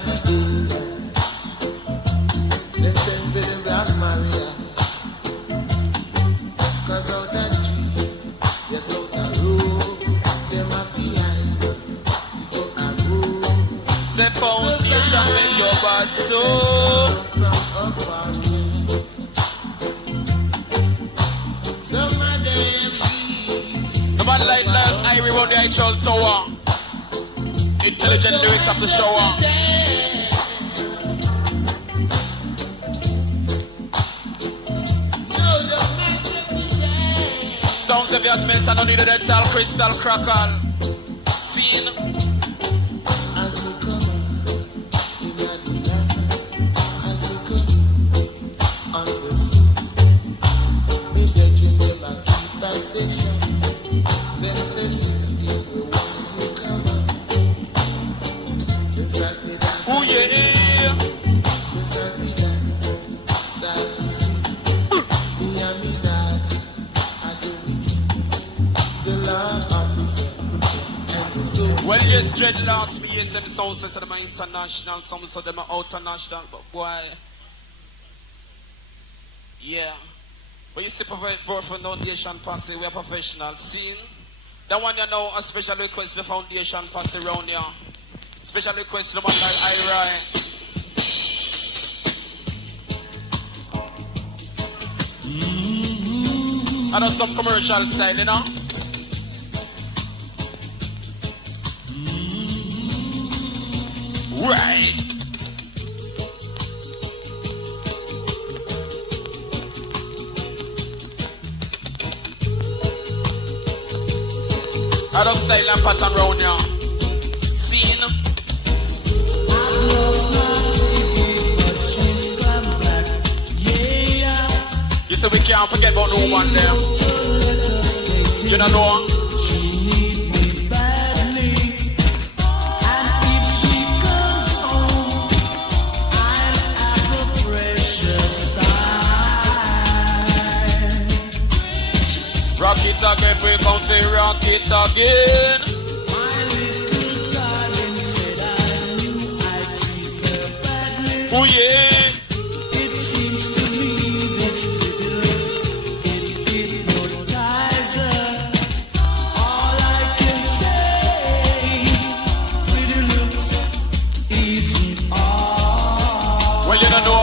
Them send me the Black Maria. Cause out that street, yes out the road, them happy line, you go and go. The foundation in your bad soul. From up far away. Some of them be The man like last I around the Eichel Tower. Intelligent lyrics of the shower. Sounds of your smell and only the dental crystal crackle. Scene. as we come in the land, as we come on the sea. Me begging them a keep a station. Them say 16, we want you come on. Just as we dance, Oh yeah. just as we dance, start to see. Me and me dad, I do it. The law officer and the soul. Well, yes, dreadlocks, me yes, and the sound system are international, some of them are international, but boy, yeah. But you see, for foundation pass, we are professional. Scene. That one you know, a special request the foundation pass around here. Special request the one like Ira. I know some commercial style, you know. Right. I don't style and pattern round here. Scene. You say we can't forget about no one there. You don't know? it again, we come to rock it again. Oh yeah. It seems to me this ridiculous, it hypnotizer. All I can say, pretty looks isn't all. Well, you don't know.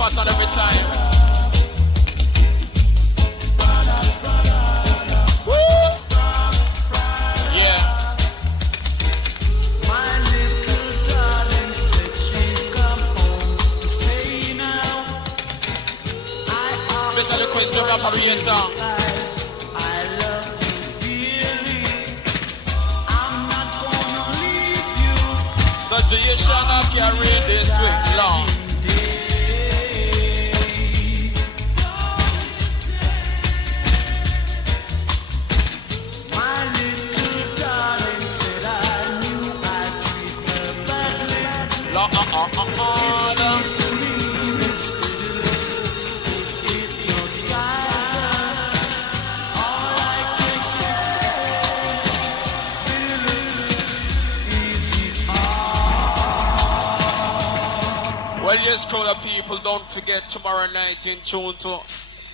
On every time. Woo! Yeah. My little darling said she'd come home to stay now. I This is the question of our song. I love you dearly. I'm not gonna leave you. So do you shall not carry this with long? Well, yes, crowd of people, don't forget tomorrow night in tune to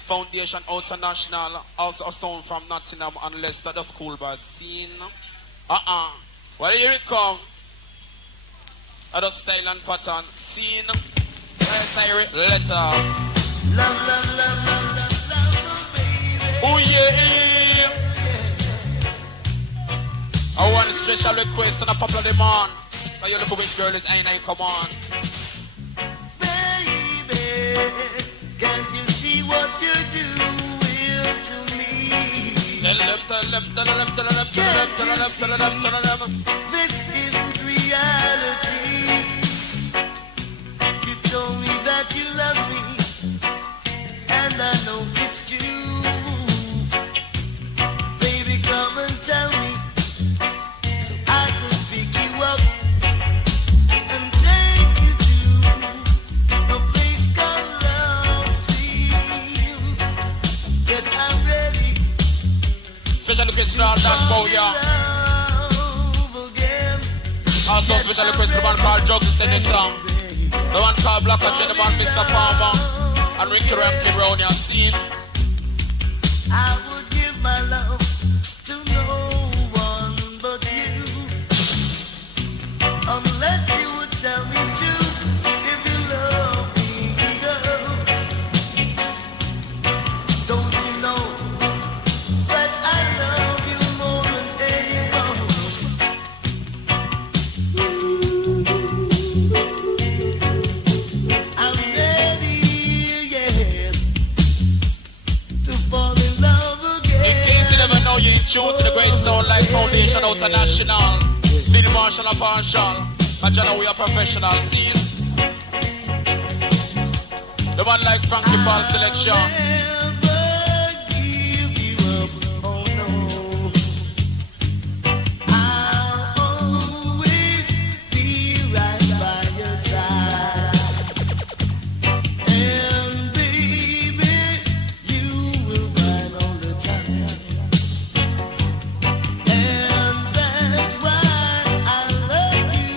Foundation International, also a sound from Nottingham and Leicester, the school bus scene. Well, here it comes. Other style and pattern scene. Let's letter. Love, love, love, love, love, love, baby. Oh yeah. I want a special request and a popular demand. Now you look at which girl is ain't I come on. Can't you see what you're doing to me? Tell them. This isn't reality. You told me that you love me, and I know it's true. Baby, come and tell me, so I could pick you up and take you to a place called Love Stream. Yes, I'm ready. Special request on that bow, yeah. Also special request to the man called Jugs send it song. The one called Black and the man Mr. Farmer and Ricky Ramsey Brown, you seen. I would give my love to no one but you, unless you would tell me to, if you love me, girl. Don't you know that I love you more than anyone? I'm ready, yes, to fall in love In again. case you never know, you're in tune to the Great Stone Light Foundation International. Field Marshal and Marshall. And you know we are professional, see? The one like Frankie Paul Selection. Never give you up, oh no. I'll always be right by your side. And baby, you will burn all the time. And that's why I love you.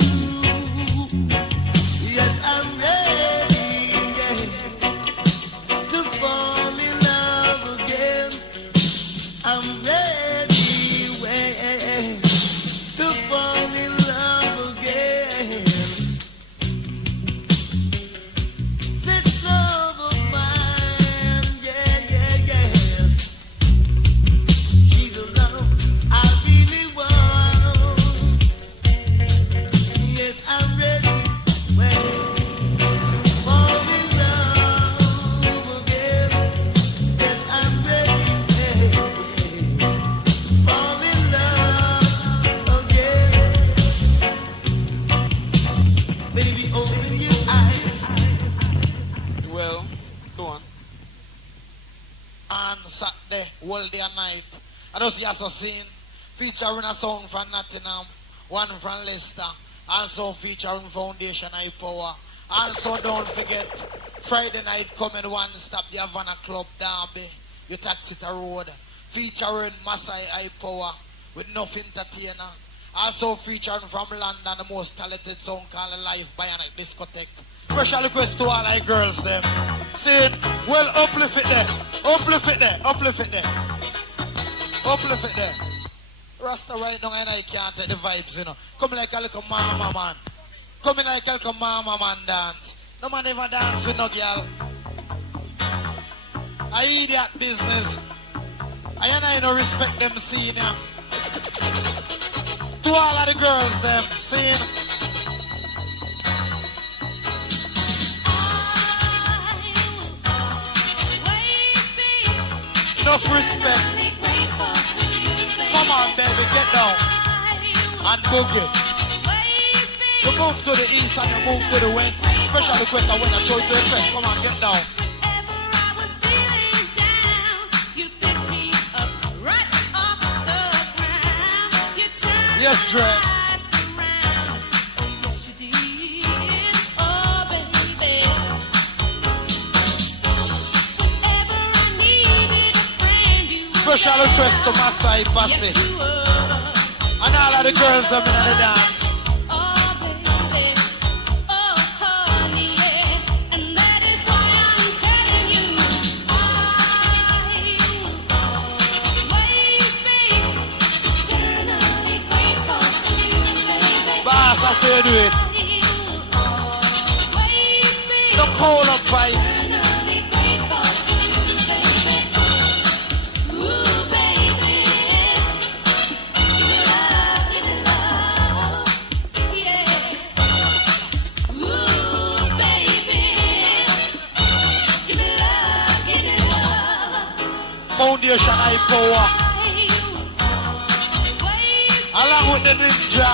Yes, I'm ready, yeah, to fall in whole day and night. I just see Assassin featuring a song from Nottingham, one from Leicester, also featuring Foundation High Power. Also don't forget, Friday night coming one stop the Havana Club Derby, you taxi to road, featuring Masai High Power with Enough Entertainer. Also featuring from London, the most talented song called Live Bionic Discotheque. Special request to all our girls them. Saying, well, uplift it there. Uplift it there. Uplift it there. Uplift it there. Rasta right now and I can't take the vibes, you know. Come like a little mama man. Come in like a little mama man dance. No man ever dance with no girl. I idiot business. I no respect them senior. To all of the girls them saying, enough respect. Come on, baby, get down and boogie. You move to the east and you move to the west. Special request I when I show you the effect. Come on, get down. Yes, Dre. Special request to Masai Passy and all of the girls them in the dance. Boss, I say do it. The cold up vibes. Foundation High Power along with the Ninja.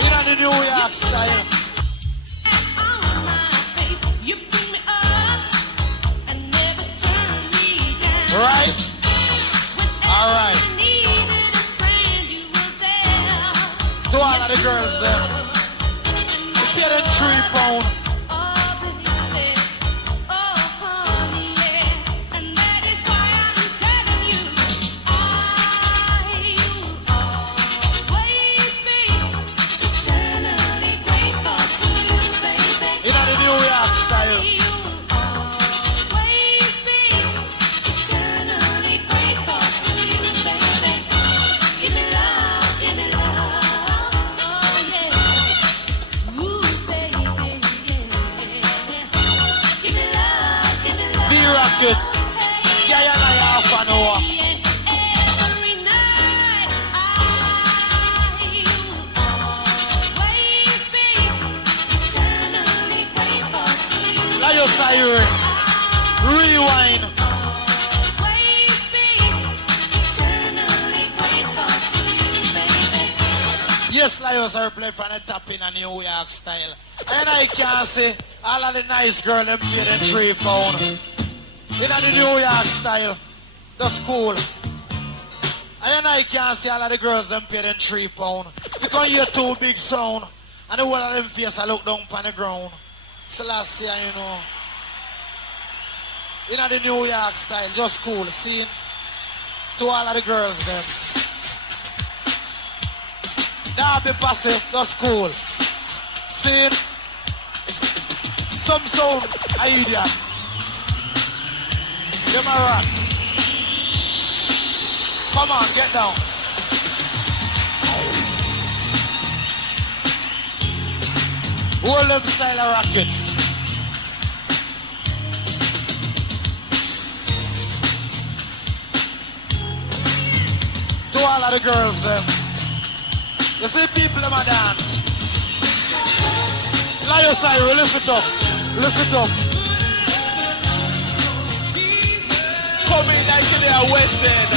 In the New York style. Right? All right. To all of the girls there. You get a £3. In the New York style. Good. Yeah, yeah, half an hour. Lio Siren. Rewind. Yes, Lio Siren played from the top in a New York style. And I can say all of the nice girls them pay them £3. In the New York style, that's cool. And I can see all of the girls them pay them £3. You can hear two big sound, and the whole of them face I look down on the ground. So last year, you know. In the New York style, just cool. See? To all of the girls them. Derby passive, that's cool. See? Some sound, idiot. Give me a rock. Come on, get down. Hold them style of rocket. To all of the girls them. You see people in my dance. Lio Siren, lift it up. Lift it up. coming like they are West End.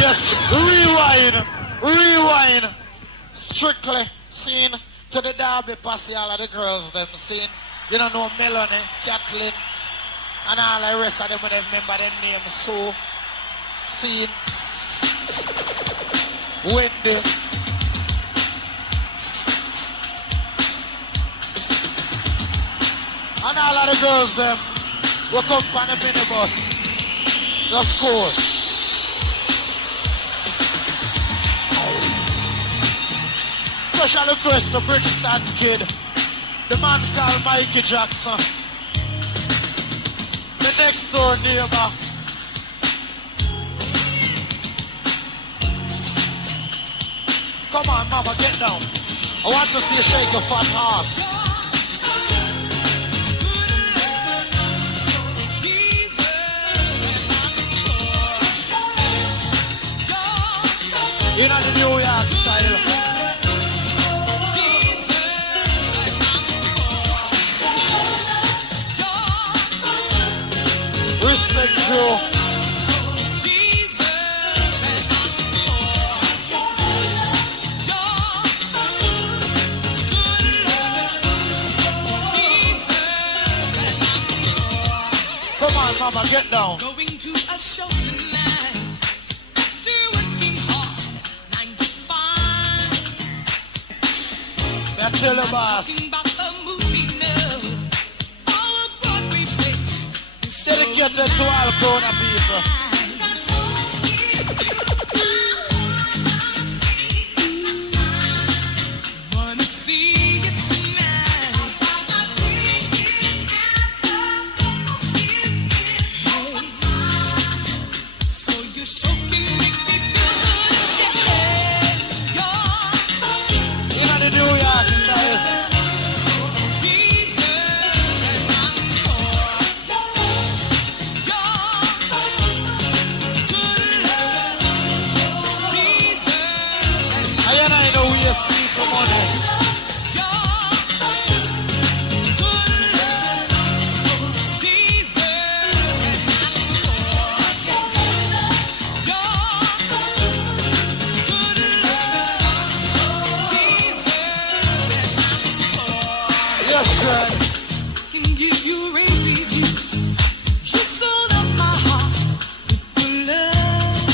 Yes, rewind. Strictly seen to the Derby posse, all of the girls them seen. You don't know Melanie, Kathleen, and all the rest of them when they remember their names. So seen Wendy. And all of the girls them will come on the minibus. Just cool. Special request to Bridgestone Kid. The man called Mikey Jackson. The next door neighbor. Come on, mama, get down. I want to see you shake your fat ass. You know the New York style. Respect you. Come on, mama, get down. Going to a show tonight. After working hard, 9 to 5. Now tell the boss. Talking about a movie now. Our Broadway play. Dedicated to all grown up people. Wanna see it tonight. So you sure can make me feel good, yeah. You know the New York style. I know we are free for money. Yes, sir. Can give you a review. You sold up my heart with your love.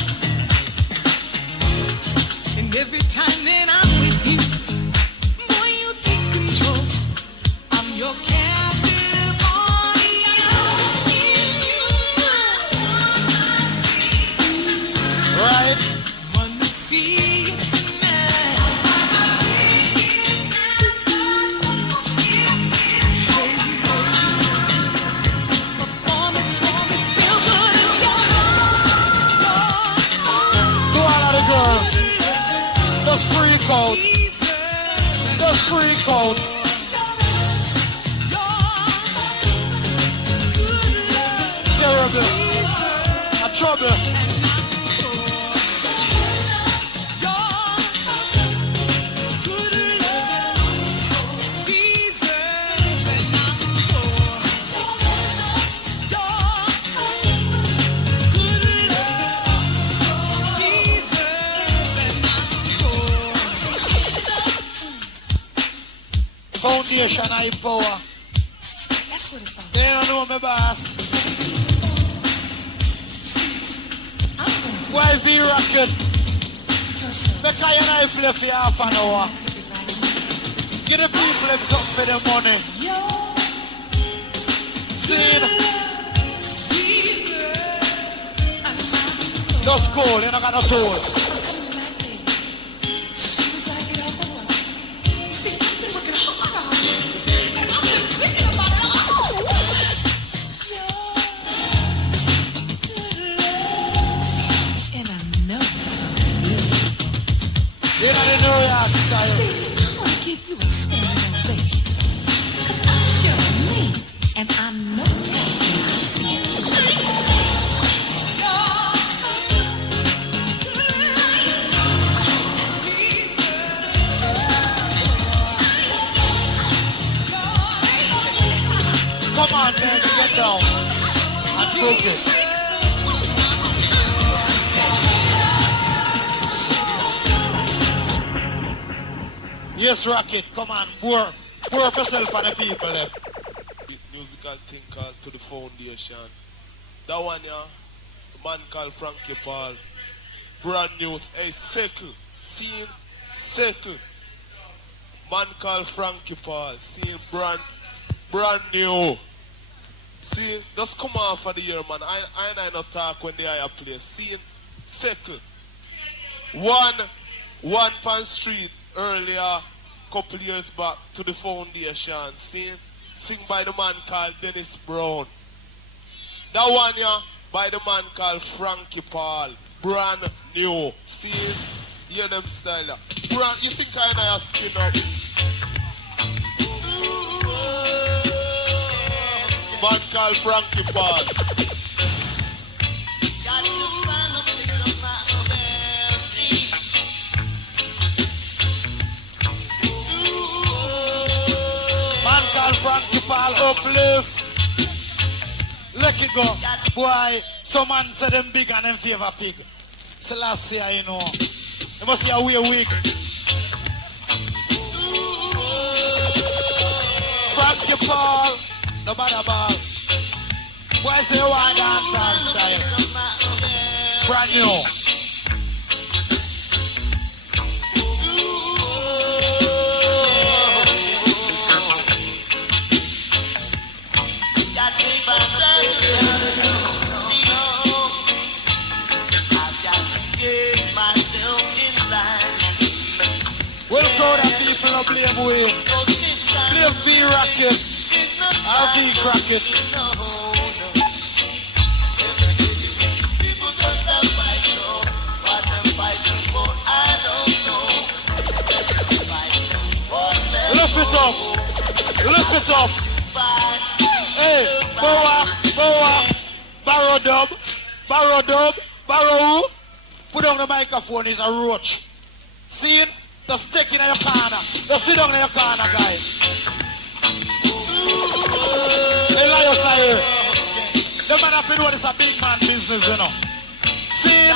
And every time that I'm with you, boy, you take control. I'm your captive, boy. Right? Wanna see you tonight. Performance for me, feel good in your To all of the girls. Just freak out. Just freak out. Terrible. A trouble. Foundation high power. They don't know me, boss. Why is he rocking? Make I and I play for half an hour. Give the people something for the money. See? Just cool, you don't got no tool. You know the New York style. I want to give you a standing ovation. Because I'm sure of me, and I'm no Come on, man, get down. And prove it. Yes, Rocket, come on, pour up yourself for the people. The musical thing called To The Foundation. That one, yeah, the man called Frankie Paul. Brand new, hey, Circle, scene, Circle. Man called Frankie Paul, scene brand new. See, just come on for the year, man. I not talk when they are play. Scene, Circle. One Pan Street earlier, couple years back, To The Foundation. See, sing by the man called Dennis Brown. That one, yeah, by the man called Frankie Paul. Brand new. See, hear them style. Brand, you think I know skin up? Man called Frankie Paul. Man called Frankie Paul, uplift. Let it go. Boy, some man say them big and them favor pig. Selassie, you know. It must be a weird wig. Frankie Paul, no matter ball. Boy, say you want dance and style. Brand new. Well, crowd of people don't blame we. Blame V-Rocket. Or V-Cracket. Lift it up. Lift it up. Hey, Boa. Barrow dub. Barrow. Put on the microphone, is a roach. See it? Just take it in your corner. Just sit down in your corner, guys. Hey, Lions are here. The man have to know it's a big man business, you know. See it?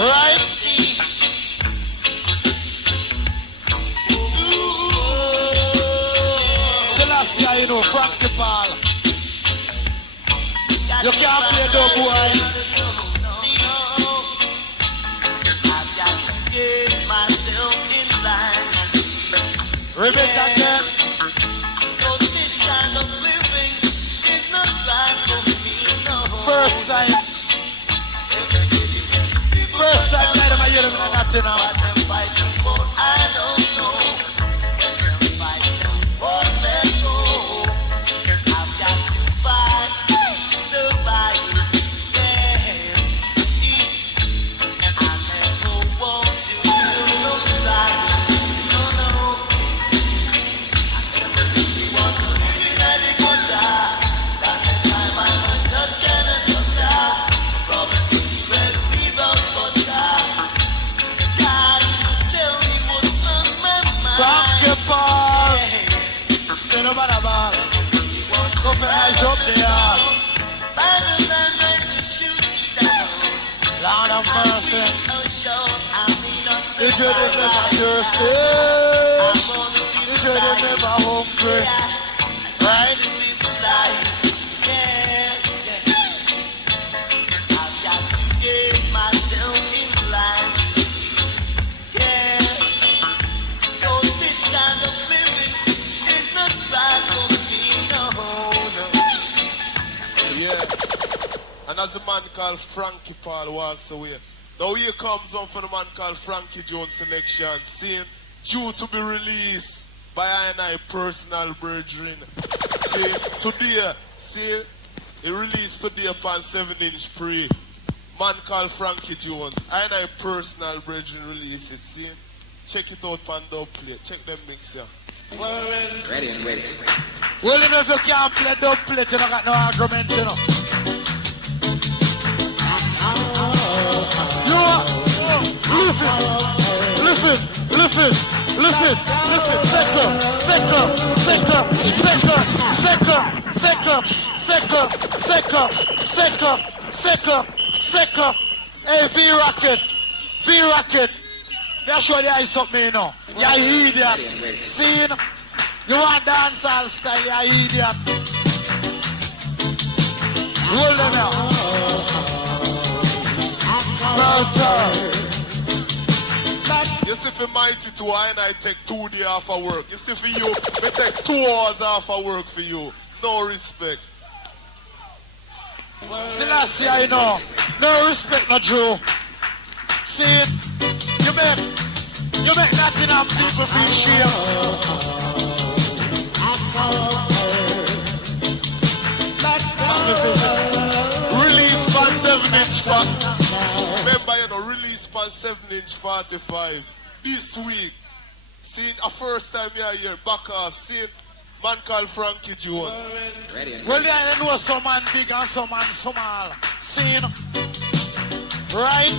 Right? Selassie, you know, Frankie Paul. You can't play the boy. Repeat again. First time, I hear them in nothing now. Eyes up there. Lord of mercy. If you did never thirsty, if you did never hungry, right? And as the man called Frankie Paul walks away, now here comes on for the man called Frankie Jones Selection, saying, due to be released by I personal brethren. See, today, see, he released today upon 7-inch pre. Man called Frankie Jones. I personal brethren release it, see. Check it out on dub play. Check them mix here. Ready and ready. Well, you know, if you can't play dub play, you don't got no argument, you know. Listen, second, hey, V-Rocket, They show the eyes up me, you know. You're idiot. See, you want dancehall style, you're idiot. Hold on now. You see for Mighty 2 and I take 2 days off of work. You see for you, we take 2 hours off of work for you. No respect. Selassie, I know. No respect, no Drew. See, you make Nottingham people feel shame. Release for 7-inch box. Remember, you know, release for 7-inch 45 this week. See, a first time you're here, back off. See, man called Frankie Jones. Well, yeah, I know some man big and some man small. See, right?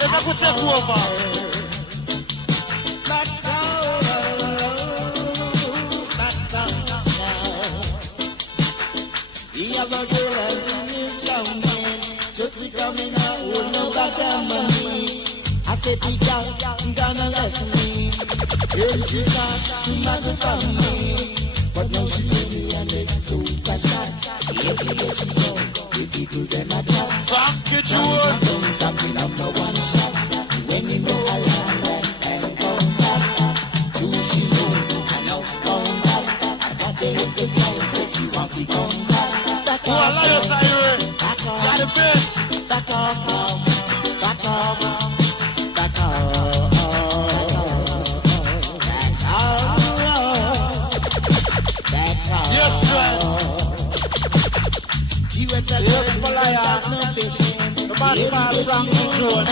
If I could take over. He has a girl and he is young man, just becoming a old no better money. I said he gonna left me. Then she started to come me, but now she told me and it's so fashion. Everywhere she go, the people them a chat. Frankie Jones. I've been number one shot. When you know I land and come back, do she know I know come back. I got the hit the time, said she want to come back. Oh, I love you, Cyrus. You're the best. Back off now, back off, back off, back off. Yes, sir. You were telling me that no patient. The man called Frankie Jones.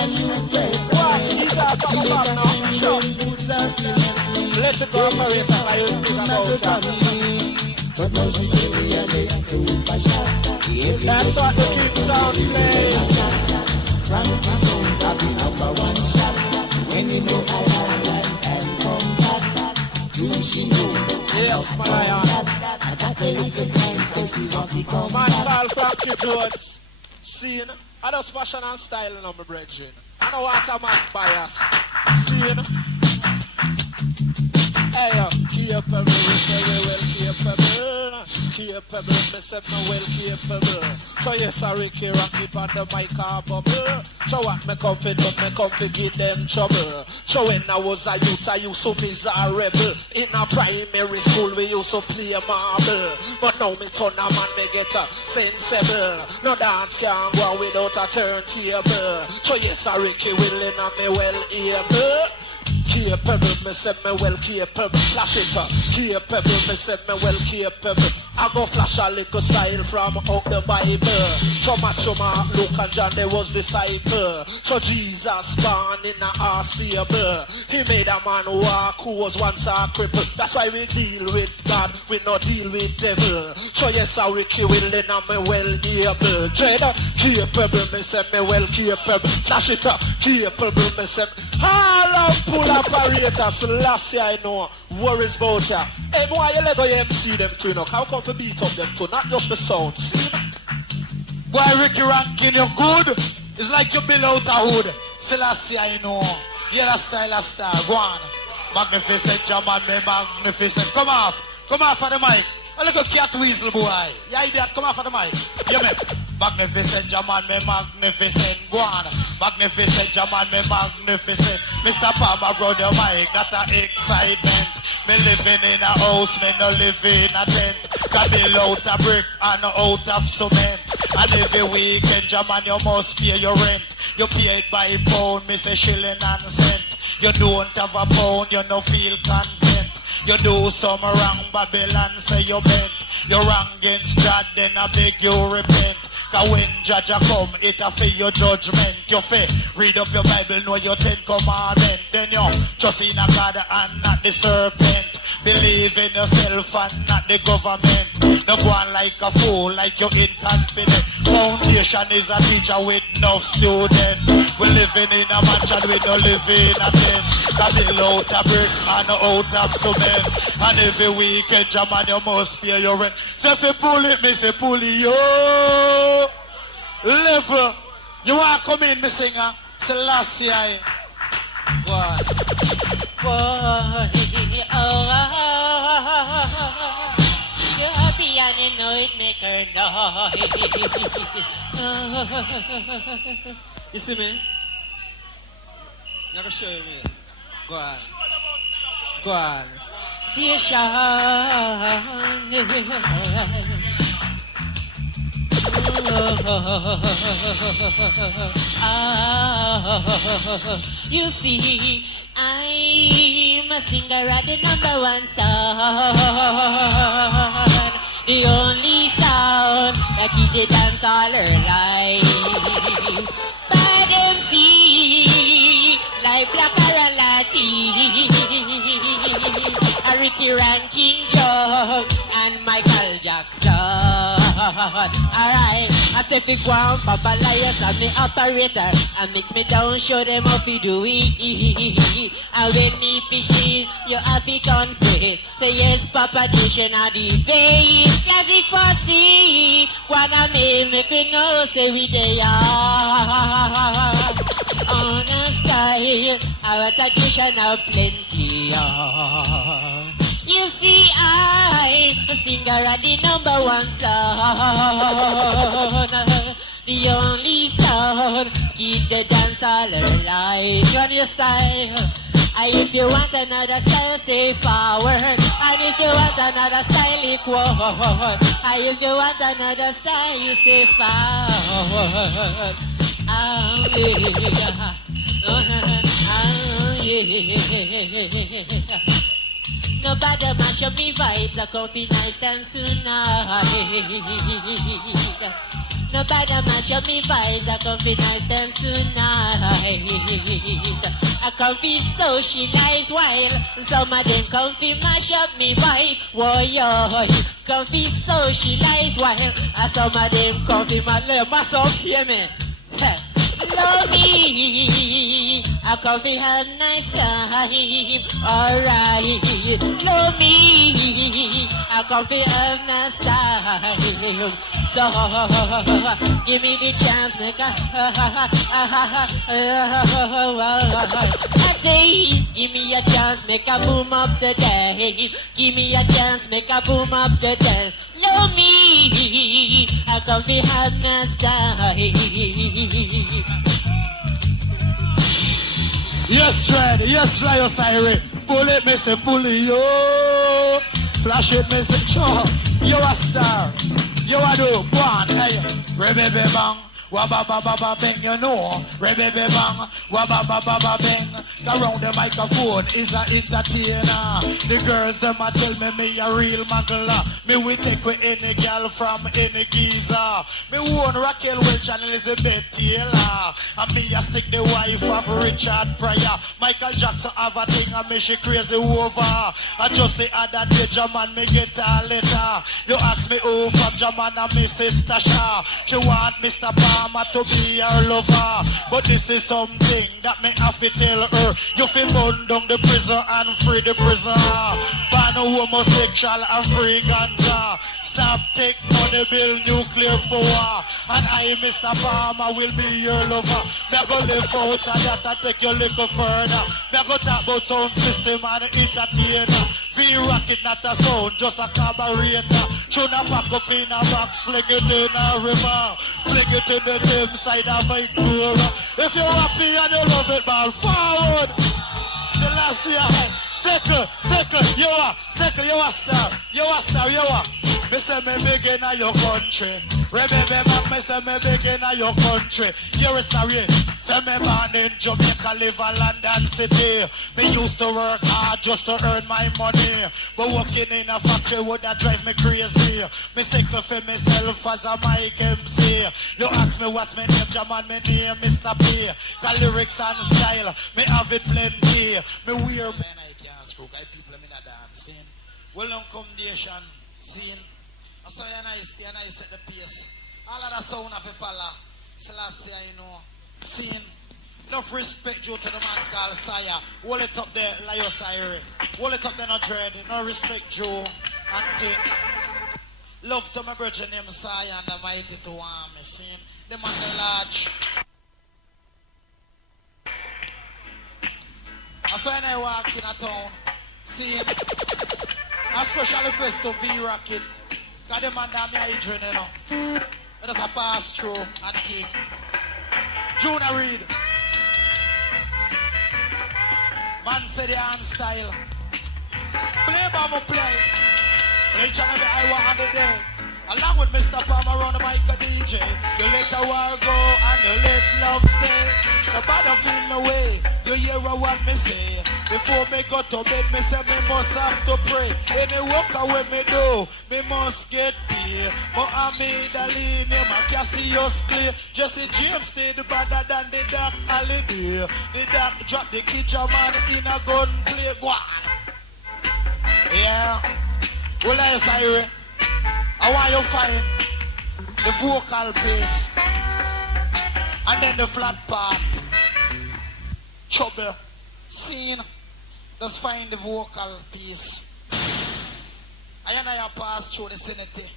What? He's a couple now. Sure. Let the go for it. But now she gave me a little super shot. That's what the keep sound playing. Frankie Jones, I've been number one shot. When you know I land and come back, do she know? Yes, Malaya. I got a little time, so she's off the come Man back. called Frankie Jones. See, I just fashion and style in my brethren. I know what a man bias. See, hey, capable, we say we well capable. Capable, me say me well capable. So yes, I Ricky rock it on the mic a bubble. So what me come fi do, me come fi give them trouble. So when I was a youth, I used to be a rebel. In a primary school, we used to play marble. But now me turn a man, me get a sensible. No dance can go without a turntable. So yes, I Ricky willing and me well able. Capable, me say me well capable. Flash it up. Capable, me say me well capable. I go flash a little style from out the Bible. So Macho Man, Luke and John, they was disciple. So Jesus born in a horse stable. He made a man walk who was once a cripple. That's why we deal with God, we not deal with devil. So yes, I Ricky willing and me well able. Jada, capable, me say me well capable. Flash it up. Capable, me say all of pull operators, last year I know, worries about ya. Hey, boy, you let go your MC them too, you know. How come to beat up them too, not just the sound, see? Boy, Ricky Rankin, you good? It's like you build out a hood. Selassie, I know. Yeah, that style, go on. Magnificent, German, me magnificent. Come off of the mic. A little cat weasel, boy. Yeah, idiot, come off of the mic. You me? Magnificent, German, me magnificent. Go on. Magnificent, German, me magnificent. Mr. Palmer, grow the mic, that a excitement. Me living in a house, me no living in a tent. Can build out a brick and out of cement. And every weekend, German, you must pay your rent. You pay it by pound, me say shilling and cent. You don't have a pound, you no feel content. You do some wrong, Babylon say you bent. You wrong against God, then I beg you repent. Cause when judge a come, it a for your judgment. You fe read up your Bible, know your 10 commandments. Then you trust in a God and not the serpent. Believe in yourself and not the government. No go on like a fool, like you're inconfident. Foundation is a teacher with no student. We living in a mansion, we don't live in a tent. Cause build out a brick and out of cement. And every weekend, German, you must pay your rent. So if you pull it, me say pull it, yo. Level. You want to come in, me singer? Selassie. Boy, you're happy and you know it make her noise. You see me? You gotta show me. Go on. Go on. Dear Sean. You see, I'm a singer at the #1 song, the only sound that keep the dance all her life. Bad MC, like Blacker and Latin, Ricky Rankin Joe and Michael Jackson. Alright, I say fi go on Papa Liars and me operator and mix me down, show them how fi do it. And when me fishy, you have to confess. Say yes, Papa Dition are the base. Classic posse, wanna make me know say we they are on a style. Our tradition are plenty. You see, I'm a singer at the #1 sound, the only sound, keep the dance all alive. On your style, and if you want another style, say forward. And if you want another style, you quote. And if you want another style, you say forward. Oh yeah, oh yeah. Nobody match up me vibes, I come be nice dance tonight. Nobody match up me vibes, I come be nice dance tonight. I come be socialize while some of them come be mash up me vibe. Whoa, yo, come be socialize while some of them come be mash up here, man. Love me, I come to have nice time. Alright, love me, I come to have nice time. So give me the chance, make I say, give me a chance, make a boom up the day. Give me a chance, make a boom up the day. Love me, I come to have nice time. Yes, Red. Yes, Lyo Siren. Pull it, me say pull it, yo. Flash it, me say chop. You a star. You a do. Go on, hey. Rebebe bang. Wabba ba ba ba bang, you know. Rebebe bang. Wabba ba ba ba bang. Around the microphone is a entertainer. The girls them a tell me a real muggler. Me we take with any girl from any geezer. Me own Raquel Welch and Elizabeth Taylor. And me a stick the wife of Richard Pryor. Michael Jackson have a thing and me she crazy over. I just the other day Jaman me get a letter. You ask me who from Jaman and me sister Sha. She want Mr. Palmer to be her lover. But this is something that me have to tell her. You feel burn down the prison and free the prisoner. Ban homosexual and free ganja. Stop take money bill, nuclear power. And I, Mr. Palmer, will be your lover. Me go live out and that and take you a little further. Me go talk about sound system and entertainer. V-Rocket not a sound, just a carburetor. Shouldn't pack up in a box, fling it in a river. Fling it in the dim side of a tour. If you're happy and you love it, man, forward. The last year, circle, you are star, you are. Me say me big in your country. Remember back, me say me big in your country. You're sorry. Say me born in Jamaica, live in London City. Me used to work hard just to earn my money. But working in a factory would that drive me crazy. Me sickle for myself as a mic MC. You ask me what's my name, Jaman, me name Mr. P. Got lyrics and style, me have it plenty. Me wear men I can't stroke, I people in a dancing. Well on commendation, scene. I saw you nice set the pace. All of the sound of a fella. Selassie, you know. Scene. Enough respect due to the man called Sire. Hold it up there, Lyo Siren. Hold it up there, no dread. No respect Joe and thing. Love to my brother named Sire and the mighty to warm. Scene. The man the large. So when I walk in a town, see, a special request to V-Rocket. Because the man that me a Adrian, you know. It is a pass through and king. Juna Reed. Man said the hand style. Play by play. Each and every hour on the day. Along with Mr. Palmer on the mic a DJ. You let the war go and you let love stay. The bother feel no way. You hear what me say. Before me go to bed, me say me must have to pray. When me walk away, me do, me must get paid. Mohammed Ali, name a Cassius Clay. Jesse James stayed better than the Doc Holiday. The Doc drop the kitchen man in a gunplay. Go on. Yeah. Well, I say, I want you find the vocal bass and then the flat part. Trouble. Scene. Just find the vocal piece. I know you pass through the sanity.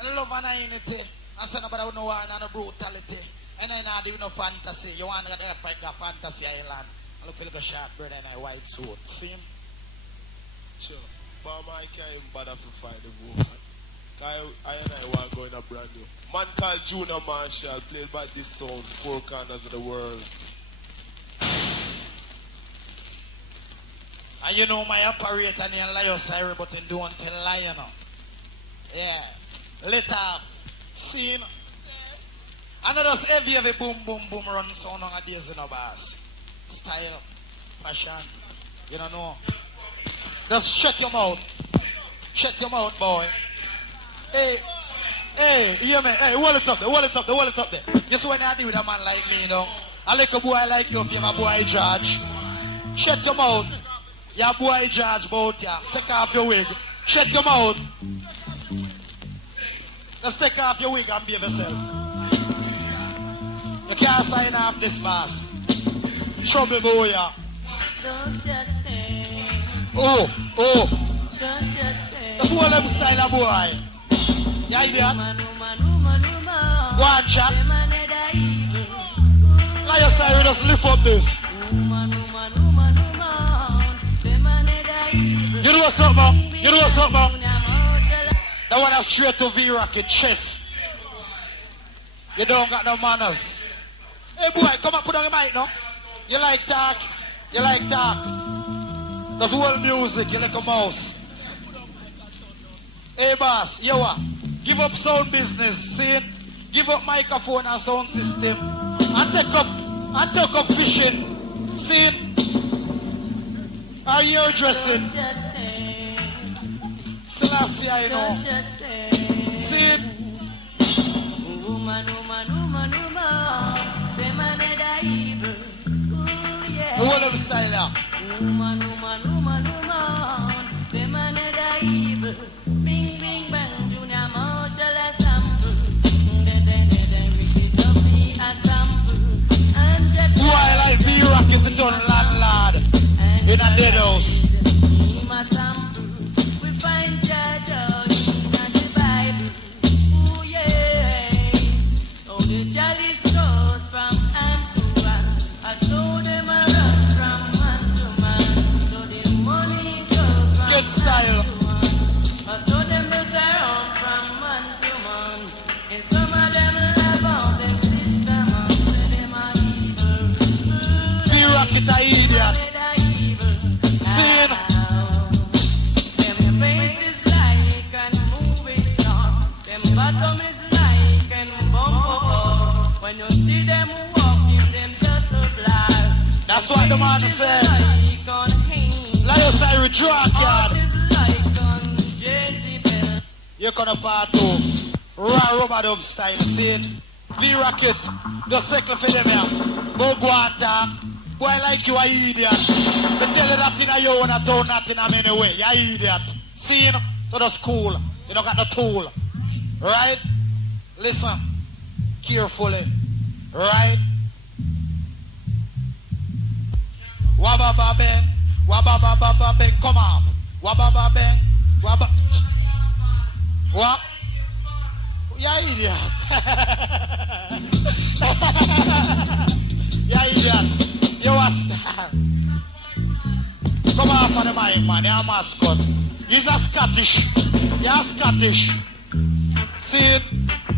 And love and unity. And say nobody no war and no brutality. And then I do no fantasy. You want to get like a fantasy island. I look like a sharp bird and a white suit. See him? Sure. But I can't even bother to find the vocal. I want to go in a brand new. Man called Junior Marshall, played by this sound, four corners of the world. And you know my operator named Lio Cyrus, but he don't tell lie, you know. Yeah. Later, scene. I know just every boom, boom, boom run sound on a days in a bars. Style, fashion, you don't know. Just shut your mouth. Shut your mouth, boy. Hey, hey, you hear me? Hey, hold it up there, hold it up there, hold it up there. This when I deal with a man like me, you know. I like a boy like you, if you're my boy George. Shut your mouth. Your boy George bout ya. Take off your wig. Shut your mouth. Just take off your wig and behave yourself. You can't sign off this mask. Trouble boy ya. Don't just stay. Oh. Don't just stay. That's one of them style of boy. You idiot? Go on, chat. Now you say we just lift up this. You know what's up, man? You know what's up, man? That one is straight to V-Rocket chest. You don't got no manners. Hey boy, come and put on your mic now. You like talk? You like talk? That's whole music, you like a mouse. Hey boss, you what? Give up sound business, see it? Give up microphone and sound system. And take up fishing. See it? Are you dressing? Selassie, I know. See it? The whole of the style, who I like V-Rocket the done landlord in a dead house. Get style. V-Rocket a idiot. Scene. When you see them walking, them just a blur. That's what the man said. Lio Cyrus draw card. You're gonna part two. Raw rubber dub style, see it? V-Rocket, just circle for them here. Go and talk. Boy like you a idiot. They tell you that in your own town, not in a many way. You a idiot. See it? So that's cool. You don't got the tool. Right? Listen. Carefully. Right? Wababa bang. Wababa bang. Come off. Wababa bang. Wababa. What? You idiot. You idiot. You a star. mind, man. You're a mascot. He's a Scottish. You're Scottish. See it?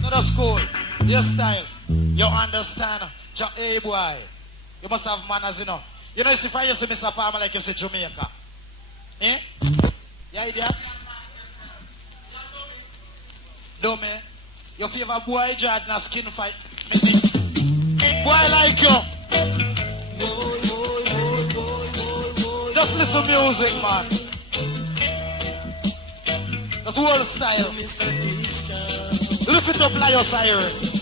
To the school. Your style. You understand? Hey, boy. You must have manners, you know. You know, if I used to Mr. Palmer like you say Jamaica. Eh? Yeah, idiot? No, man. Your favorite boy, George, na skin fight. Boy like you. Just listen music, man. That's world style. Lift it up like your Cyrus.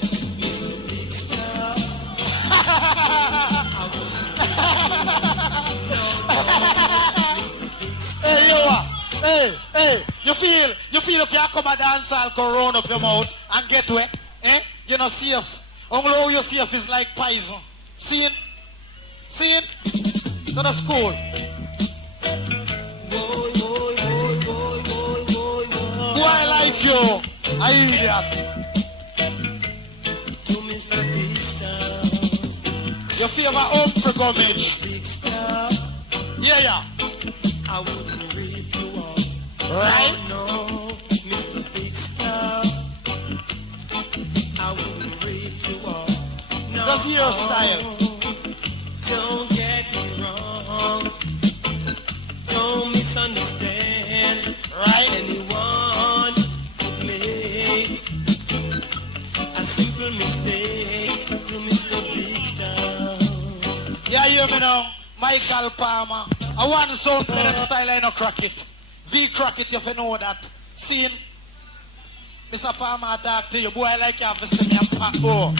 Hey, you feel you can come a dance and go round up your mouth and get wet, eh? You're not safe. Only how you safe is like poison. See it? See it? To the school. Boy like you, I idiot. Your favorite Humphrey Gummidge. Yeah. I wouldn't rip you off. Right? No, Mr. Big Star. I wouldn't rip you off. No, that's your style. Don't get me wrong. Don't misunderstand. Right? Anyone could make a simple mistake to Mr. Big Star. Yeah, you hear me now? Michael Palmer. I want some style I know Crockett. V Crockett, if you know that. Seen? Mr. Palmer, I talk to you. Boy, I like you have to see me and pack. Oh.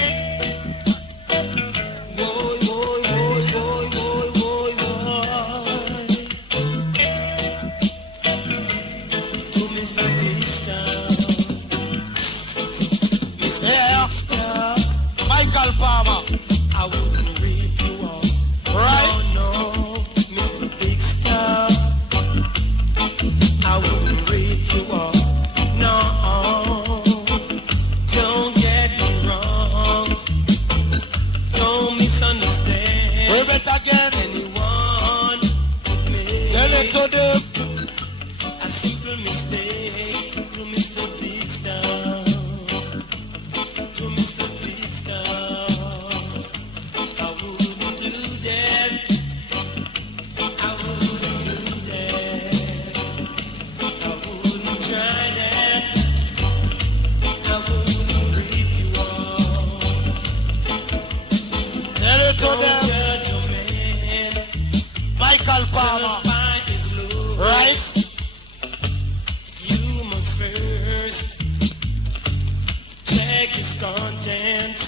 To Mr. Big Star. Yeah. Michael Palmer. I wouldn't rip you off. Right? No, Mr. Big Star. I wouldn't rip you off. No, don't get me wrong. Don't misunderstand. We bet again. Anyone could Tell it make to them. a simple mistake to Mr. Big Star. To Mr. Big Star. I wouldn't do that. I wouldn't do that. I wouldn't try that. I wouldn't rip you off. Tell it to Don't them. judge a man. Michael Palmer. Just by his looks. Right? You must first check his contents.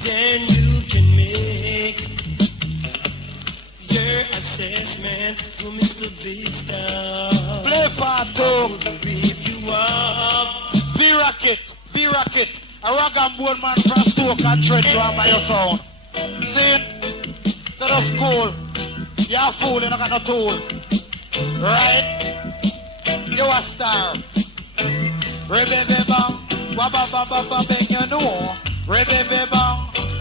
Then you can make your assessment to Mr. Big Star. Play part two. Wouldn't rip you off. V-Rocket. A rag and bone man from Stoke and Trent to by your sound. See it? To the school. You're a fool, you don't got no tool. Right? You a star. Rebebe bang. Wabba baba baba bang, you know. Rebebe bang.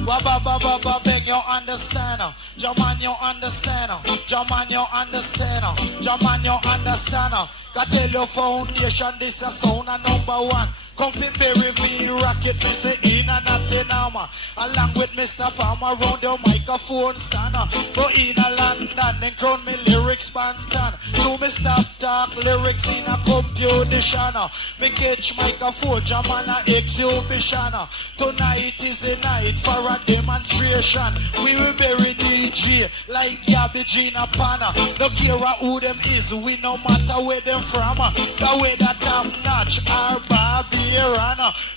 Wabba baba baba bang, you understand. Jaman, you understand. Jaman, you understand. Jaman, you understand. Got tell your foundation, this a sound a number one. Come fi bury me rocket, me say in and not in armor. Along with Mr. Palmer round your microphone stand. But in a London, then crown me lyrics spontan. To me stop talk lyrics in a computation. Me catch microphone, jam on a exhibition. Tonight is the night for a demonstration. We will bury DJ like garbage in a pan. No care who them is, we no matter where them from. The way that I'm notch or Barbarian.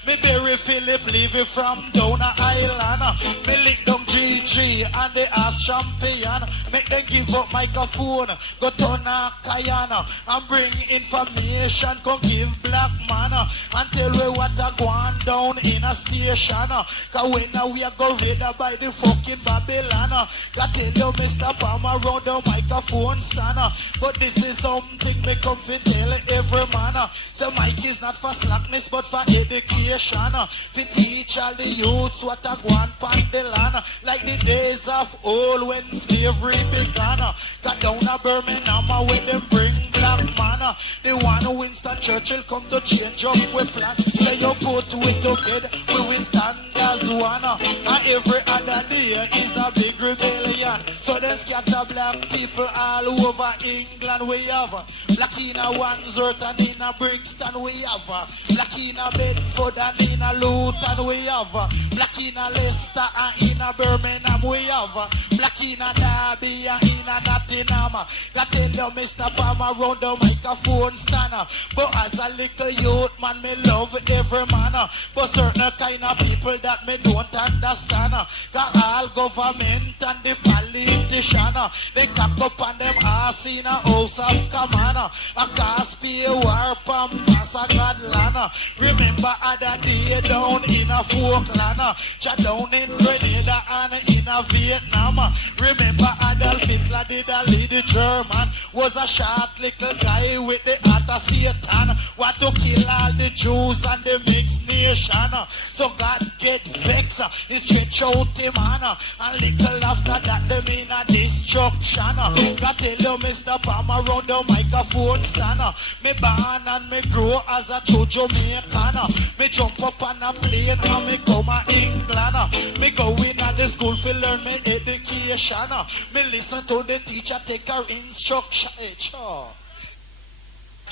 Me bury Philip Levy from down a island. Me lick down GG and the ass champion. Make them give up microphone, go turn a Cayenne and bring information. Come give black man and tell we what a go on down in a station. Cause when we are go raid by the fucking Babylon. Got tell you Mr. Palmer round the microphone stand. But this is something me come to tell every man. So mic is not for slackness but for education. To teach all the youths what a go on pan the land. Like the days of old when slavery began. Got down a Birmingham when them bring black man. They want Winston Churchill come to change up with plan. Say you put with to bed, we will stand as one. And every other day is a big rebellion. So they scatter black people all over England. We have black in a Wandsworth and in a Brixton. We have black in a Bedford and in a Luton. We have black in a Leicester and in a Birmingham. We have black in a Derby and in a Nottingham. Got tell you Mr. Palmer round the microphone stand. But as a little youth man, me love every man. But certain kind of people that me don't understand. Got all government and the politician. They cock up on them ass in a house of command. A cast pay war from Masagadlana. Remember other day down in a Falkland. Chat down in Grenada and in a Vietnam. Remember Adolf Hitler did a lead the German. Was a short little guy with the heart of Satan. Want to kill all the Jews and the mixed nation. So God get vexed. He stretch out him hand. And little after that them in a destruction. God tell you Mr. Palmer round the microphone stand. Me born and me grow as a true Jamaican. Me jump up on a plane and me come to England. Me go in at the school to learn me education. Me listen to the teacher take her instruction. It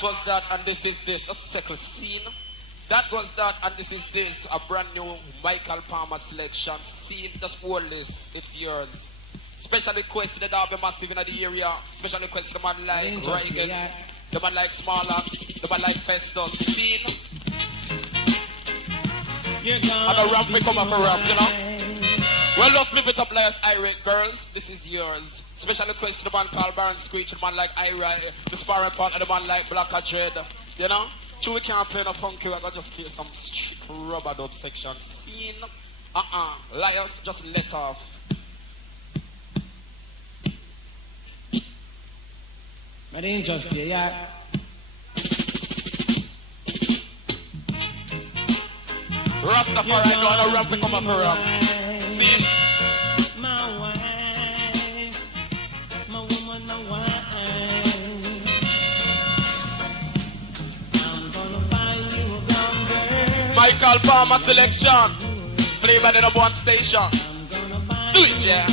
was that and this is this. A second scene. That was that and this is this. A brand new Michael Palmer selection. Scene. Just hold this. It's yours. Special request to the Derby Massive in the area. Special request to the man like Reagan. The man like Smaller. The man like Festus. Scene. And a ramp may come up a ramp, you know. Well, let's live it up like irate girls. This is yours. Special request to the man called Baron Screech, the man like Ira, the sparring partner, the man like Blacker Dread. You know? True, we can't play no funky, we're gonna just play some strict rubber dub section. Scene. Liars, just let off. My name just here, yeah. Rastafari, I know a ramp to come up a ramp. Scene. My wife, my woman, my wife. I'm gonna buy you a gun, girl. Michael Palmer selection. Play by the number one station. Do it, yeah.